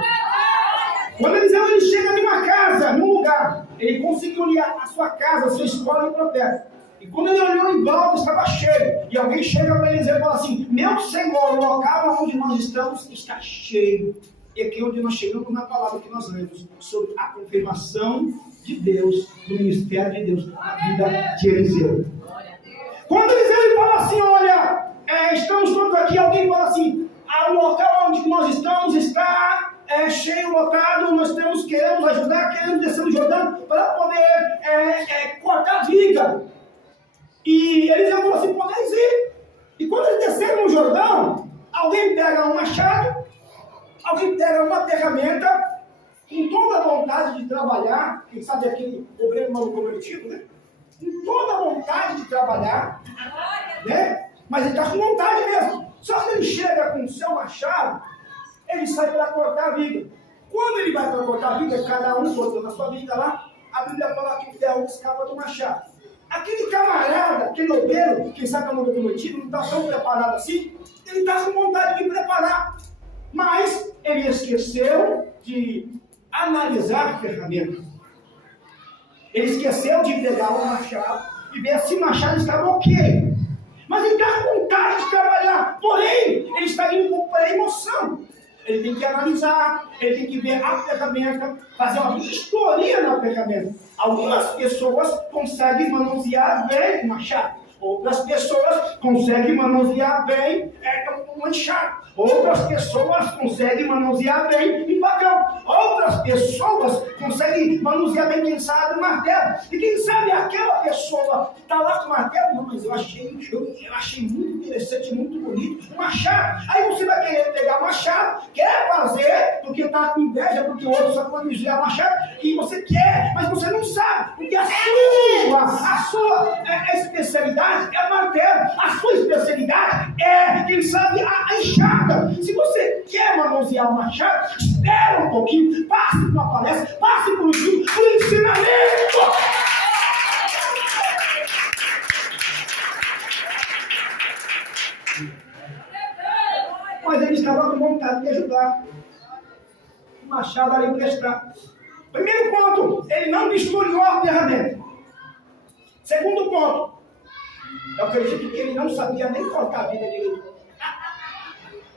Quando Eliseu chega em uma casa, num lugar, ele conseguiu olhar a sua casa, a sua escola de profeta. E quando ele olhou em volta, estava cheio. E alguém chega para Eliseu e fala assim: meu Senhor, o local onde nós estamos está cheio. E aqui é onde nós chegamos na palavra que nós lemos, sobre a confirmação de Deus, do ministério de Deus, na vida de Eliseu. Quando Eliseu fala assim: olha, estamos todos aqui, alguém fala assim: o local onde nós estamos está cheio, lotado, nós queremos ajudar, queremos descer no Jordão para poder cortar a viga. E Eliseu falou assim: podeis ir. E quando eles desceram no Jordão, alguém pega um machado, alguém pega uma ferramenta, com toda a vontade de trabalhar. Quem sabe aquele obreiro mal convertido, né? Com toda a vontade de trabalhar, né? Mas ele está com vontade mesmo. Só que ele chega com o seu machado, ele sai para cortar a viga. Quando ele vai para cortar a viga, cada um cortando a sua viga lá, a Bíblia fala que o ferro escapa do machado. Aquele camarada, aquele obreiro, quem sabe é o nome do motivo, não está tão preparado assim, ele está com vontade de preparar. Mas ele esqueceu de analisar a ferramenta. Ele esqueceu de pegar o machado e ver se o machado estava ok. Mas ele está com vontade de trabalhar, porém, ele está indo pela emoção. Ele tem que analisar, ele tem que ver a ferramenta, fazer uma vistoria na ferramenta. Algumas pessoas conseguem manusear bem o machado, outras pessoas conseguem manusear bem o manchado, outras pessoas conseguem manusear bem o facão, outras pessoas conseguem manusear bem, quem sabe, o martelo. E quem sabe aquela pessoa que está lá com o martelo: não, mas eu achei muito interessante, muito bonito o machado. Aí você vai querer pegar o machado, quer fazer, porque está com inveja, porque o outro só pode manusear o machado, e você quer, mas você não sabe, porque a sua especialidade é o martelo, a sua especialidade é, quem sabe, a enxada. Se você quer manusear o machado, espera um pouquinho, passe por uma palestra, passe por um estudo, por um ensinamento. Mas ele estava com vontade de ajudar. O machado era emprestado. Primeiro ponto, ele não vistoriou a ferramenta. Segundo ponto, eu acredito que ele não sabia nem cortar a vida direito.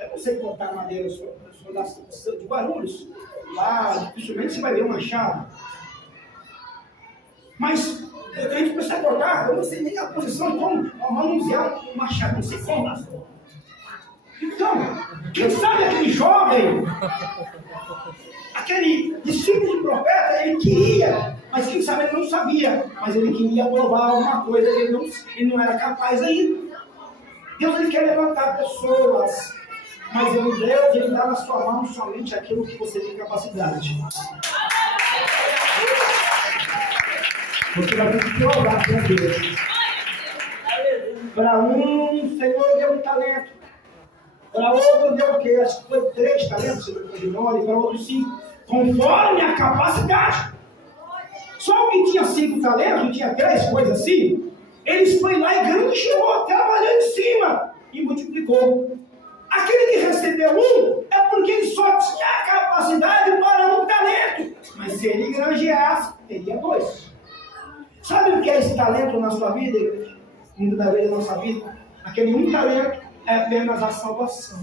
Eu não sei cortar madeira, eu sou de Guarulhos. Lá, dificilmente você vai ver um machado. Mas eu tenho que começar a cortar, eu não sei nem a posição de como manusear um machado, não sei como. Então, quem sabe aquele jovem, aquele discípulo de profeta, ele queria, mas quem sabe ele não sabia, mas ele queria provar alguma coisa, ele não era capaz ainda. Deus, ele quer levantar pessoas, mas Deus, ele dá na sua mão somente aquilo que você tem capacidade. Você vai ter que provar para Deus. Para um, Senhor deu um talento. Para outro deu o quê? Acho que foi 3 talentos, e para outro 5. Conforme a capacidade. Só o que tinha 5 talentos, tinha 3 coisas assim, eles foi lá e granjeou, trabalhou em cima e multiplicou. Aquele que recebeu 1 é porque ele só tinha a capacidade para 1 talento. Mas se ele granjeasse, teria 2. Sabe o que é esse talento na sua vida? Muitas das vezes na nossa vida, aquele 1 talento é apenas a salvação.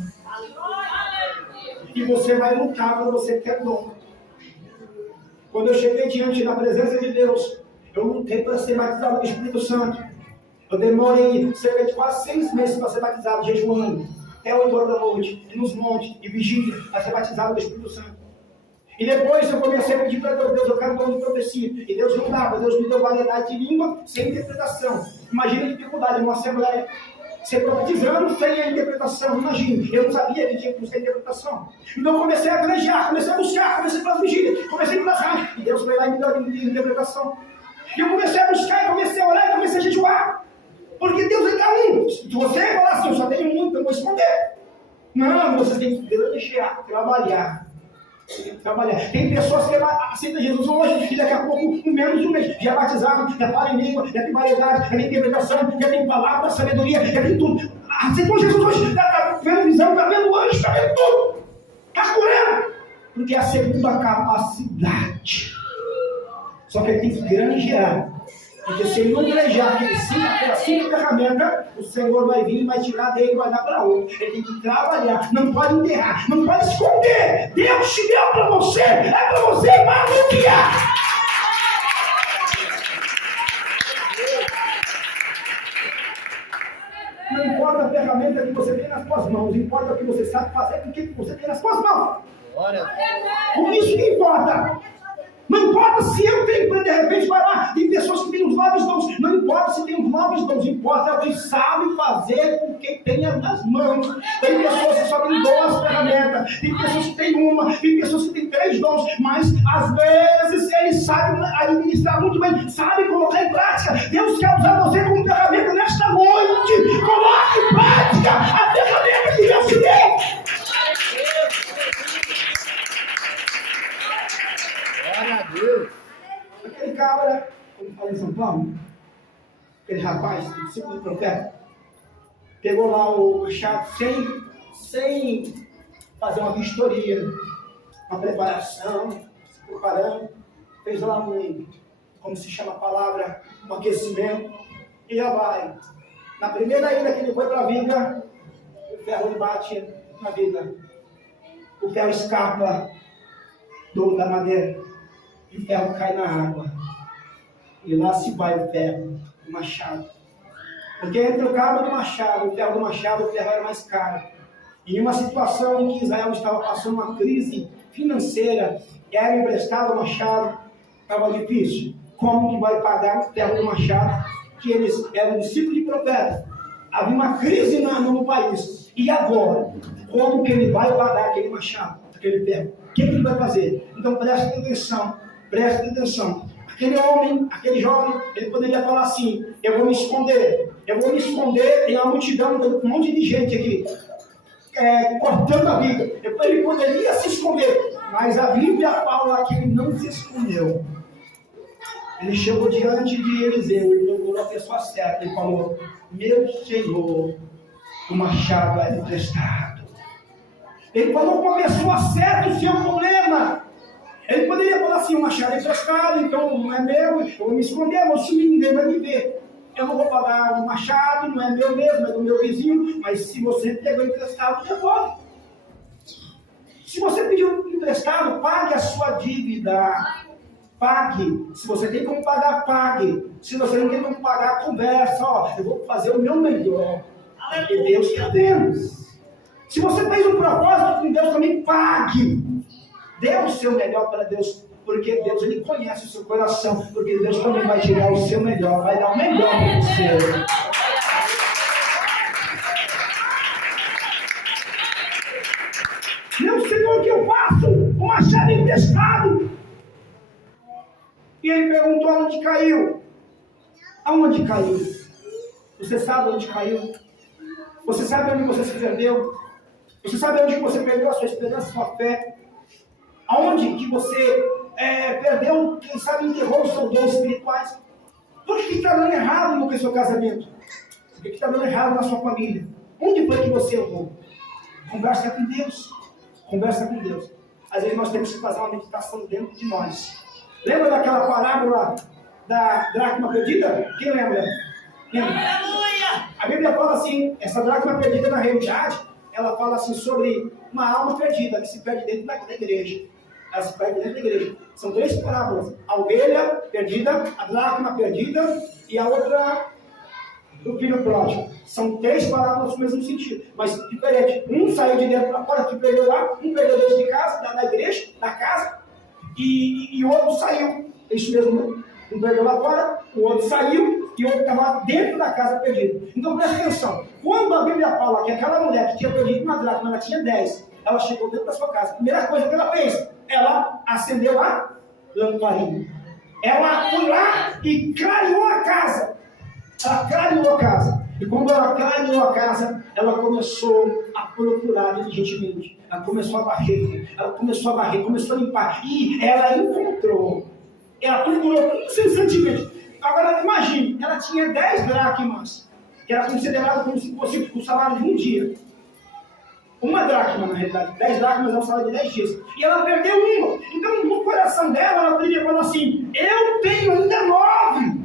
E você vai lutar para você ter dom. Quando eu cheguei diante da presença de Deus, eu lutei para ser batizado no Espírito Santo. Eu demorei cerca de quase 6 meses para ser batizado, jejuando, até 8 horas da noite, e nos montes, e vigília, para ser batizado do Espírito Santo. E depois eu comecei a pedir para Deus, eu quero um dom de profecia. E Deus não dava, Deus me deu variedade de língua sem interpretação. Imagina a dificuldade numa assembleia. Você profetizando sem a interpretação, imagina. Eu não sabia que tinha que buscar interpretação. Então eu comecei a planejar, comecei a buscar, comecei para as vigílias, comecei para as rádios. E Deus foi lá e me deu a interpretação. E eu comecei a buscar, comecei a orar, e comecei a jejuar. Porque Deus é cada um. Se você falar assim, eu só tenho um, então eu vou esconder. Não, vocês têm que planejar, trabalhar. Tem pessoas que aceitam Jesus hoje e daqui a pouco, em menos de um mês, já batizaram, já falam em língua, já tem variedade, já tem interpretação, já tem palavra, sabedoria, já tem tudo. Aceitou Jesus hoje, está vendo visão, está vendo anjo, está vendo tudo. Está curando. Porque é a segunda capacidade. Só que ele tem que granjear. Porque se ele não granjear aquela cinco ferramenta, o Senhor vai vir e vai tirar dele e vai dar para outro. Ele tem que trabalhar, não pode enterrar, não pode esconder. Deus te deu para você, é para você manusear. Não importa a ferramenta que você tem nas suas mãos, importa o que você sabe fazer com o que você tem nas suas mãos. Por isso que importa. Não importa se eu tenho, de repente vai lá, tem pessoas que têm os novos dons, não importa se tem os novos dons, importa o que sabe fazer com quem tem nas mãos. Tem pessoas que só têm 2 ferramentas, tem pessoas que têm uma, tem pessoas que têm 3 dons, mas às vezes eles sabem administrar muito bem, sabem colocar em prática. Deus quer usar você como ferramenta nesta noite. Coloque em prática a ferramenta que Deus te deu. Aquele cabra, como fala em São Paulo, aquele rapaz, o discípulo do profeta, pegou lá o machado sem fazer uma vistoria, uma preparação, se preparando, fez lá como se chama a palavra, um aquecimento, e já vai. Na primeira ida que ele foi para a viga, o ferro bate na viga, o ferro escapa da madeira. E o ferro cai na água. E lá se vai o ferro, o machado. Porque entre o cabo do machado e o ferro o ferro era mais caro. E em uma situação em que Israel estava passando uma crise financeira, e era emprestado o machado, estava difícil. Como que vai pagar o ferro do machado? Que eles eram discípulos de profeta. Havia uma crise no país. E agora? Como que ele vai pagar aquele machado, aquele ferro? O que ele vai fazer? Então preste atenção. Preste atenção. Aquele homem, aquele jovem, ele poderia falar assim: eu vou me esconder, tem uma multidão, um monte de gente aqui, cortando a vida. Ele poderia se esconder, mas a Bíblia fala que ele não se escondeu. Ele chegou diante de Eliseu, ele procurou a pessoa certa, ele falou: meu Senhor, o machado é emprestado. Ele falou com a pessoa certa o seu problema. Ele poderia falar assim: o machado é emprestado, então não é meu, eu vou me esconder, vou sumir, ninguém vai me ver. Eu não vou pagar o machado, não é meu mesmo, é do meu vizinho, mas se você pegou emprestado, devolve. Se você pediu emprestado, pague a sua dívida. Pague. Se você tem como pagar, pague. Se você não tem como pagar, conversa. Ó, eu vou fazer o meu melhor. Porque Deus quer Deus. Se você fez um propósito com Deus, também pague. Dê o seu melhor para Deus, porque Deus, Ele conhece o seu coração, porque Deus também vai tirar o seu melhor, vai dar o melhor para você. Meu Senhor, o que eu faço? O machado emprestado. E ele perguntou onde caiu. Aonde caiu? Você sabe onde caiu? Você sabe onde você se perdeu? Você sabe onde você perdeu a sua esperança, a sua fé? Aonde que você perdeu, quem sabe enterrou os seus dons espirituais? Por que está dando errado no seu casamento? Por que está dando errado na sua família? Onde foi que você errou? Conversa com Deus. Conversa com Deus. Às vezes nós temos que fazer uma meditação dentro de nós. Lembra daquela parábola da dracma perdida? Quem lembra? Lembra? Aleluia! A Bíblia fala assim, essa dracma perdida na realidade, ela fala assim sobre uma alma perdida que se perde dentro da igreja. Ela se perde dentro da igreja. São 3 parábolas. A ovelha perdida, a dracma perdida e a outra do filho pródigo. São 3 parábolas no mesmo sentido, mas diferente. Um saiu de dentro da porta, que perdeu lá, um perdeu dentro de casa, da igreja, da casa, e o outro saiu. Isso mesmo, um perdeu lá fora, o outro saiu, e o outro estava dentro da casa perdido. Então presta atenção, quando a Bíblia fala que aquela mulher que tinha perdido uma dracma, ela tinha 10, ela chegou dentro da sua casa. A primeira coisa que ela fez, ela acendeu a lamparina. Ela foi lá e clareou a casa. Ela clareou a casa. E quando ela clareou a casa, ela começou a procurar diligentemente. Ela começou a varrer, começou a limpar. E ela encontrou. Ela procurou incessantemente. Agora imagine, ela tinha 10 dracmas, que era considerado como se fosse o salário de um dia. Uma dracma, na realidade. 10 dracmas é o salário de 10 dias. E ela perdeu uma. Então, no coração dela, ela poderia falar assim: eu tenho ainda 9.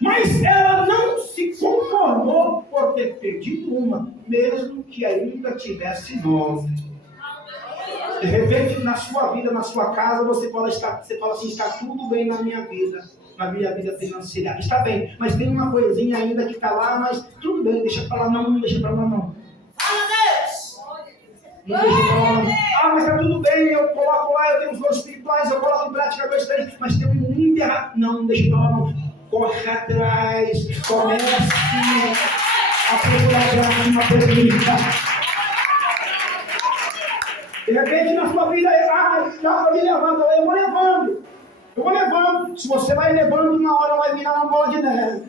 Mas ela não se conformou por ter perdido uma, mesmo que ainda tivesse 9. De repente, na sua vida, na sua casa, você fala assim: está tudo bem na minha vida financeira. Está bem, mas tem uma coisinha ainda que está lá, mas tudo bem, deixa para lá não deixa para lá não. Não deixa pra lá não. Ah, mas está tudo bem, eu coloco lá, eu tenho os dons espirituais, eu coloco em prática 2, 3, mas tem um errado. Não deixa para lá não. Corre atrás, comece a procurar uma pergunta. De repente na sua vida, dá para me levando, eu vou levando. Se você vai levando, uma hora vai virar uma bola de neve.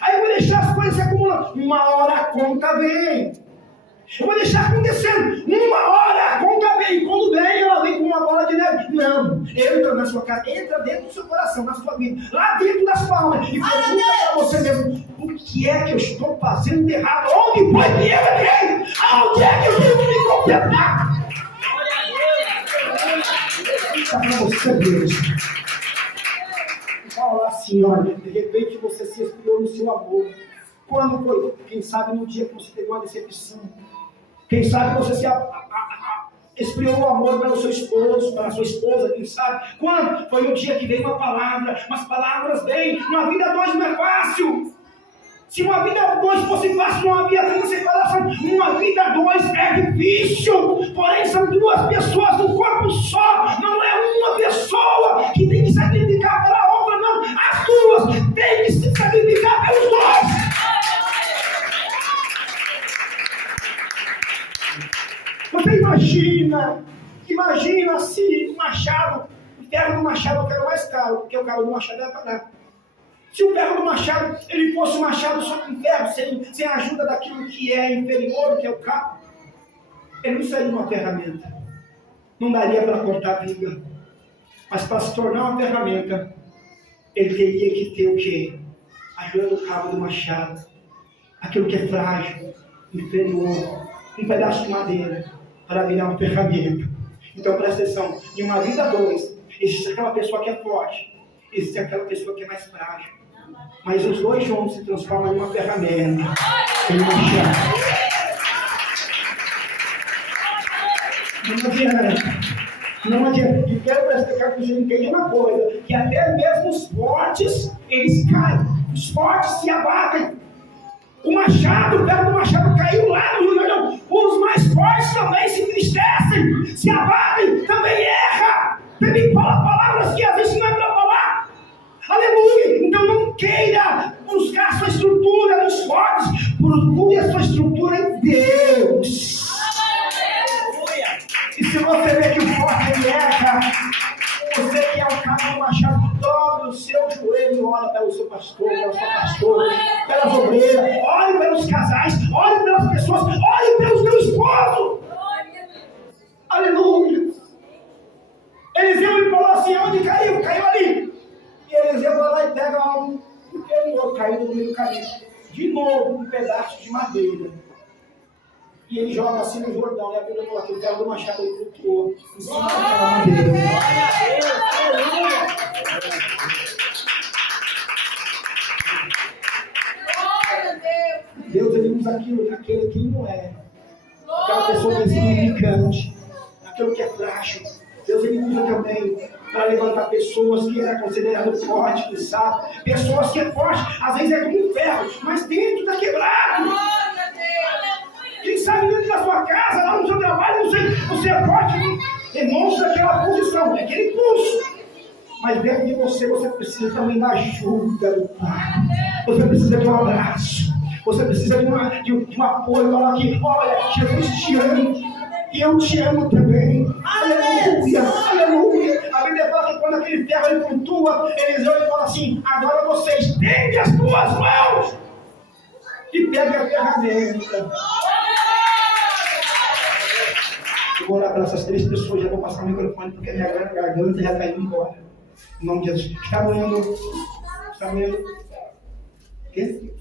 Aí eu vou deixar as coisas se acumulando. Uma hora a conta vem. Eu vou deixar acontecendo. Uma hora a conta vem. Quando vem, ela vem com uma bola de neve. Não. Entra na sua casa, entra dentro do seu coração, na sua vida, lá dentro da sua alma. E pergunta para você mesmo: o que é que eu estou fazendo de errado? Onde foi que eu errei? Aonde é que eu devo me completar? Para você, Deus. Fala assim: olha, de repente você se esfriou no seu amor. Quando foi? Quem sabe no dia que você teve uma decepção. Quem sabe você se esfriou o amor pelo seu esposo, pela sua esposa, quem sabe? Quando? Foi no dia que veio uma palavra. Mas palavras vêm. Uma vida a 2 não é fácil. Se uma vida a 2 fosse fácil, não havia tanta separação. Uma vida a 2 é difícil. Porém, são 2 pessoas no corpo só. Não é uma pessoa que tem que sacrificar pela outra, não. As 2 têm que se sacrificar pelos 2. Você imagina se o machado, o ferro do machado é o ferro mais caro, porque o cabo do machado é barato. Se o ferro do machado, ele fosse um machado só com ferro, sem a ajuda daquilo que é inferior, que é o cabo, ele não seria uma ferramenta. Não daria para cortar a viga. Mas para se tornar uma ferramenta, ele teria que ter o quê? A ajuda do cabo do machado. Aquilo que é frágil, inferior, um pedaço de madeira, para virar uma ferramenta. Então presta atenção, em uma vida a 2, existe aquela pessoa que é forte, existe aquela pessoa que é mais frágil. Mas os 2 juntos se transformam em uma ferramenta, em uma chave. Não adianta. E quero que você entenda uma coisa, que até mesmo os fortes, eles caem. Os fortes se abatem. O machado, o ferro do machado caiu lá no Rio Jordão. Os mais fortes também se entristecem, se abatem, também erram. Também fala palavras que às vezes não é para falar. Aleluia! Então não queira buscar a sua estrutura nos fortes. Procure a sua estrutura em Deus. E se você vê que o forte ele erra, você que é o cabo do machado, dobre o seu joelho e ora pelo seu pastor, pela sua pastora, pelas obreiras, ore pelos casais, ore pelas pessoas, ore pelos meus esposos. Aleluia! Eliseu me falou assim: onde caiu? Caiu ali. E Eliseu vai lá e pega algo inferior, caindo no meio do caminho. De novo, um pedaço de madeira. E ele joga assim no Jordão, e a Bíblia fala que o ferro do machado ele flutuou em cima daquela madeira. Deus ele usa aquele que não é. Aquela pessoa que é insignificante, aquilo que é frágil. Deus ele usa também para levantar pessoas que é considerado forte, que sabe, pessoas que é forte, às vezes é como um ferro, mas dentro está quebrado. Quem sabe dentro da sua casa, lá no seu trabalho, você é forte, demonstra aquela posição, aquele impulso. Mas dentro de você, você precisa também da ajuda do Pai. Você precisa de um abraço. Você precisa de um apoio. Falar aqui, olha, Jesus te ama. E eu te amo também. Aleluia, aleluia. A Bíblia fala que quando aquele ferro ele pontua, Eliseu ele fala assim, agora você estende as tuas mãos e pega a ferramenta. Eu vou orar para essas 3 pessoas, já vou passar o microfone porque a minha garganta já caiu embora. Em nome de Jesus. Está doendo? Está doendo? O quê?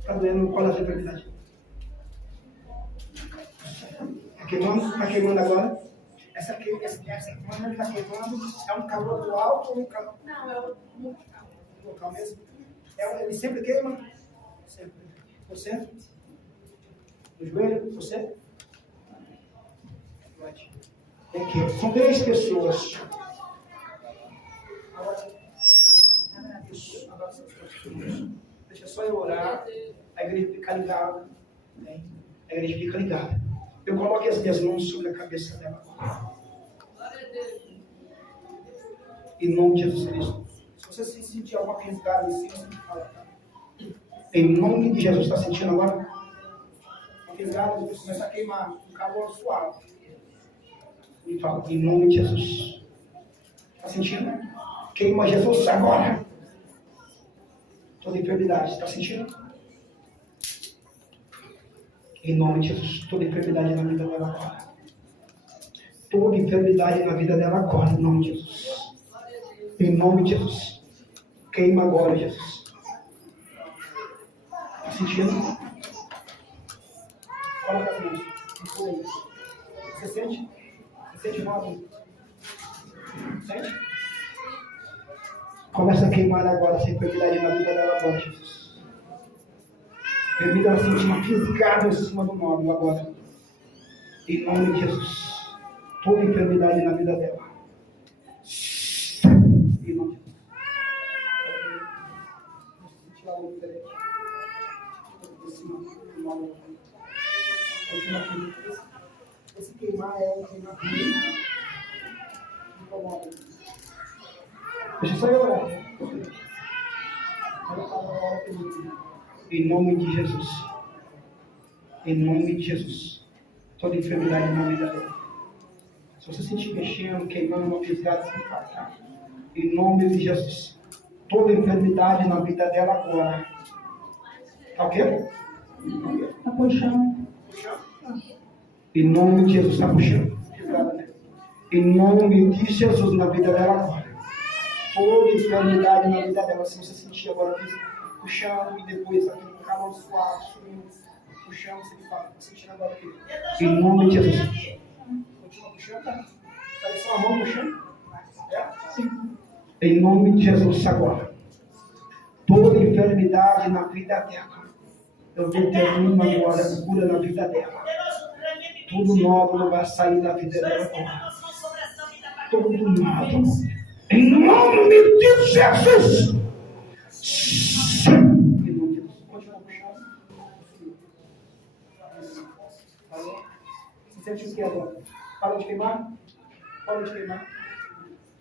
Está doendo? Qual é a sua enfermidade? Está queimando? Está queimando agora? Essa queimando está queimando. É um calor do alto ou um calor? Não, é o Local mesmo? Ele sempre queima? Sempre. Você? No joelho? Você? Aqui. São 3 pessoas. Deixa só eu orar. A igreja fica ligada. A igreja fica ligada. Eu coloco as minhas mãos sobre a cabeça dela. Em nome de Jesus Cristo. Se você se sentir alguma pesada assim, você me fala. Em nome de Jesus, está sentindo agora? Uma pesada, você começa a queimar. Um calor suave. Me fala, em nome de Jesus. Está sentindo? Queima Jesus agora. Toda enfermidade, está sentindo? Em nome de Jesus, toda enfermidade na vida dela agora. Toda enfermidade na vida dela agora, em nome de Jesus. Em nome de Jesus. Queima agora, Jesus. Está sentindo? Coloca as mãos. Você sente? Você sente mal? Sente? Começa a queimar agora essa enfermidade na vida dela agora, Jesus. Permita ela sentir uma fisgada em cima do móvel agora. Em nome de Jesus. Toda enfermidade na vida dela. Em nome de Jesus. Sentir algo diferente. Em cima do móvel. Esse queimar é um queimar ruim. Incomoda. Deixa só eu orar. Em nome de Jesus. Em nome de Jesus. Toda enfermidade na vida dela. Se você sentir mexendo, queimando, uma fisgada, você faz, tá? Em nome de Jesus. Toda enfermidade na vida dela agora. Tá o quê? Tá puxando. Em nome de Jesus, tá puxando. Em nome de Jesus na vida dela agora. Toda enfermidade na vida dela. Se você sentir agora puxando e depois aquele calor suave, subindo, puxando, você fala, tá sentindo agora aqui. Em nome de Jesus. Continua puxando, tá? Parece só a mão puxando. É? Sim. Em nome de Jesus agora. Toda enfermidade na vida dela. Eu determino agora a cura na vida dela. Tudo novo não vai sair da vida dela agora. Tudo novo. Em nome de Jesus. Em nome de Jesus. Continua puxando. Você sente o que agora? Para de queimar? Para de queimar.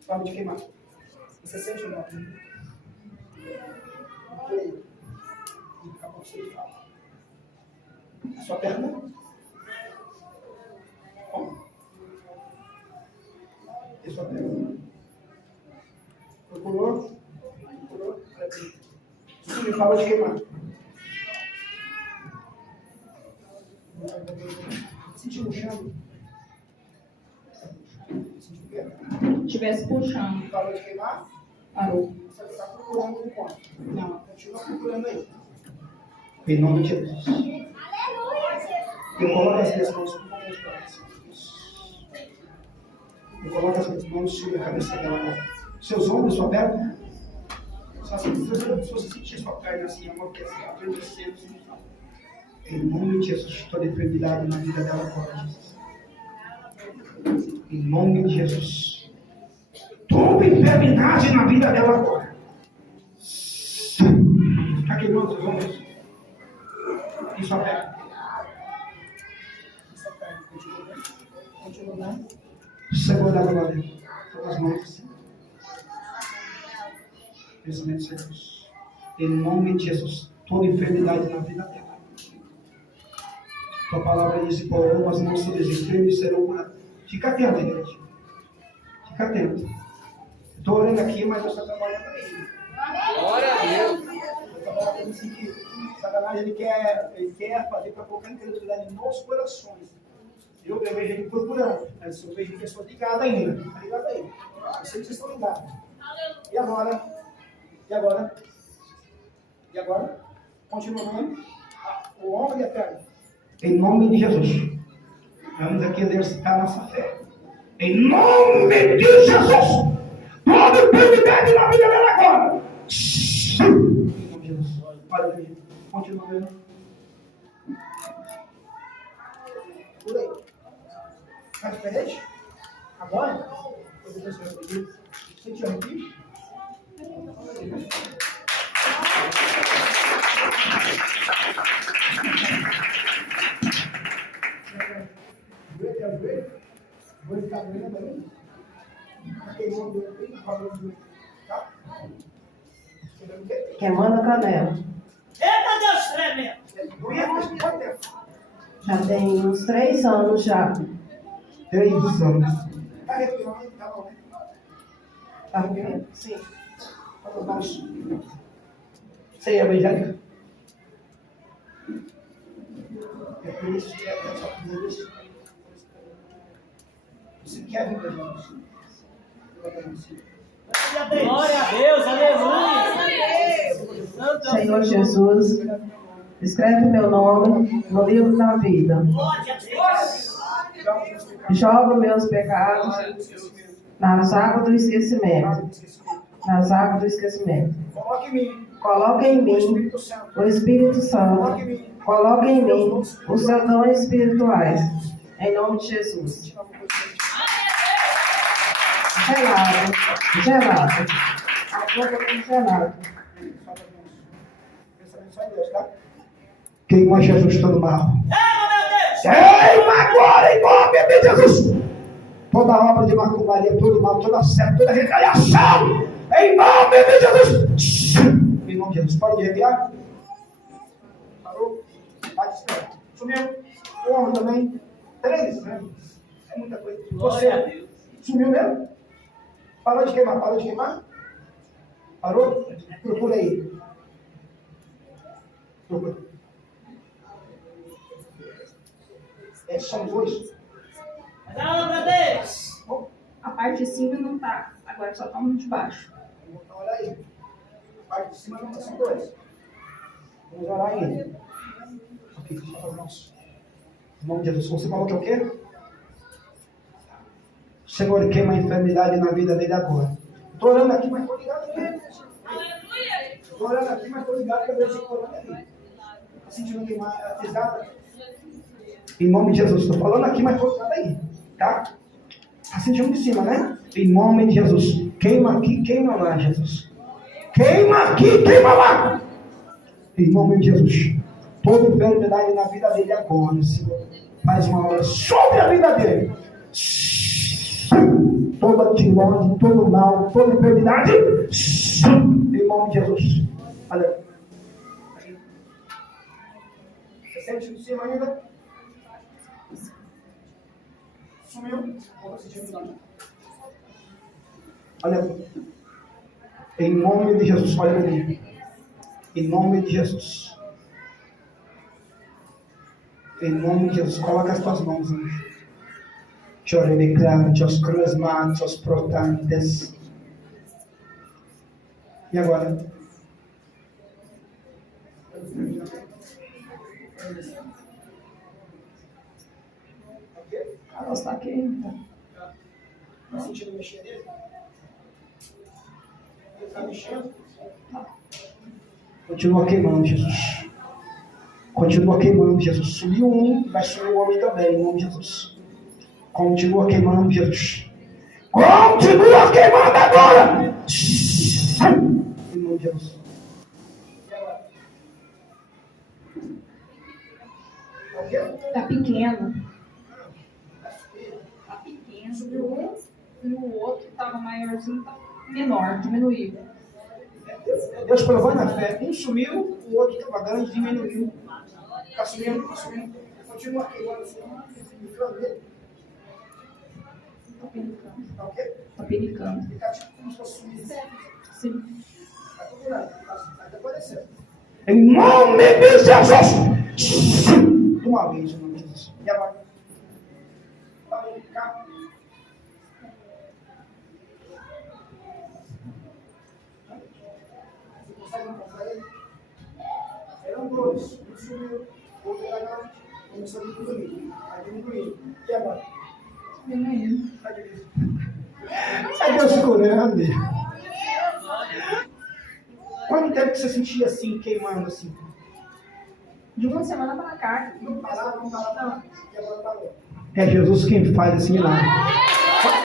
Para de queimar. Você sente o não? Acabou de falar. A sua perna? E a sua perna? Procurou? Procurou? Isso me falou de queimar. Sentiu puxando? Sentiu o quê? Estivesse puxando. Me falou de queimar? Parou. Você está procurando um ponto. Não. Continua procurando aí. Em nome de Jesus. Eu coloco as minhas mãos sobre os braços. Eu coloco as minhas mãos sobre a cabeça dela. Seus ombros, sua perna. Se você sentir sua perna assim, amor, que assim, aprende a ser. Em nome de Jesus, toda enfermidade na vida dela agora, Jesus. Em nome de Jesus. toda enfermidade na vida dela agora. Está queimando os olhos. Isso aperta. Continua. Segura a glória. Todas as mãos assim. Pensamento de Jesus. Em nome de Jesus. Toda enfermidade na vida dela. Tua palavra diz: porão as mãos sobre os enfermos e serão curados. Fica atento, igreja. Fica atento. Estou orando aqui, mas Deus está trabalhando aí. Glória a Deus. Satanás ele quer fazer para colocar incredulidade nos corações. Eu vejo ele procurando, mas eu vejo pessoas ligadas ainda. Está ligado aí? Eu sei que vocês estão ligados. E agora? E agora? E agora? Continuando. O homem e a perna. Em nome de Jesus. Vamos aqui exercitar nossa fé. Em nome de Jesus. Toda enfermidade na vida dela agora. Em nome de Jesus. Olha, continua vendo. Por aí. Está diferente? Agora? Você te arrepia? Vou ficar doendo aí. Está queimando o dedo aí, falando do tá? Queimando o quê? Queimando a canela. Eita Deus tremendo! Doendo, mas quanto tempo? Já tem uns 3 anos já. 3 anos. Está arrepiando? Tá bom, né? Está arrepiando? Sim. Vamos baixo. Você é evangélica? É por isso que é só por Deus. Você quer vir para Jesus? Glória a Deus, aleluia! Santo é o Senhor Jesus, escreve meu nome no livro da vida. Glória a Deus! Joga meus pecados nas águas do esquecimento. Nas águas do esquecimento. Coloque em mim Coloque em o mim Espírito Santo. o Espírito Santo. Coloque em mim Coloque em mim os seus dons espirituais. Em nome de Jesus. Gelado. Gelado. A boca tem gelado. Pensamento só em Deus, tá? Queima Jesus todo mal. Meu Queima agora em nome de Jesus. Toda obra de macumbaria, todo mal, toda seta, toda retaliação. Em nome de Jesus. Em nome de Jesus. Pode arrepiar? Parou? Vai esperar. Sumiu. O homem também. 3, né? É muita coisa. Glória a Você Deus! sumiu mesmo? Parou de queimar? Parou de queimar? Parou? Procura aí. Procura. São 2. Glória a Deus! A parte de cima não tá. Agora só tá um de baixo. Vamos orar aí. A parte de cima não são 2. Vamos orar aí. Ok, só as mãos. Em nome de Jesus. Você falou que é o quê? Senhor, queima a enfermidade na vida dele agora. Estou orando aqui, mas estou ligado aqui. Estou orando aqui, mas estou ligado que eu vejo estou orando aqui. Está sentindo queimar a pesada? Em nome de Jesus. Estou falando aqui, mas estou ligado aí. Tá? Está sentindo de cima, né? Em nome de Jesus. Queima aqui, queima lá, Jesus. Queima aqui, queima lá. Em nome de Jesus. Toda enfermidade na vida dele agora, Senhor. Faz uma obra sobre a vida dele. Toda tirose, todo mal, toda enfermidade. Em nome de Jesus. Olha. Você sente de cima ainda? Sumiu? Não estou sentindo nada. Olha. Em nome de Jesus. Olha ali. Em nome de Jesus. Em nome de Jesus. Coloca as tuas mãos, anjo. Choremeclantes, cruzmantes, protantes. E agora? A nossa está aqui. Está sentindo mexer nele? Ele está mexendo? Continua queimando, Jesus. Continua queimando, Jesus. Sumiu um, vai sumir o homem também, em nome de Jesus. Continua queimando, Jesus. Continua queimando agora. Sai. Em nome de Jesus. Tá pequeno. Tá pequeno. Subiu um e o outro tava maiorzinho, tá menor, diminuiu. Deus provando a fé. Um sumiu, o outro estava grande, diminuiu. Está subindo, está subindo. Continua queimando assim. Tá o quê? Tá penicando. Fica tipo como se fosse sumido. Sim. Está procurando. Está aparecendo. Em nome de Jesus. Uma vez, em nome de Jesus. E agora? Vai cá. Você consegue encontrar ele? Eram dois. Um sumiu, outro era grande. Começou a diminuir. Aí diminuiu. E agora? Diminuiu. É Deus curando. Quanto tempo que você sentia assim, queimando assim? De uma semana pra cá. Não parava, não parava. E agora parou. É Jesus quem faz esse milagre.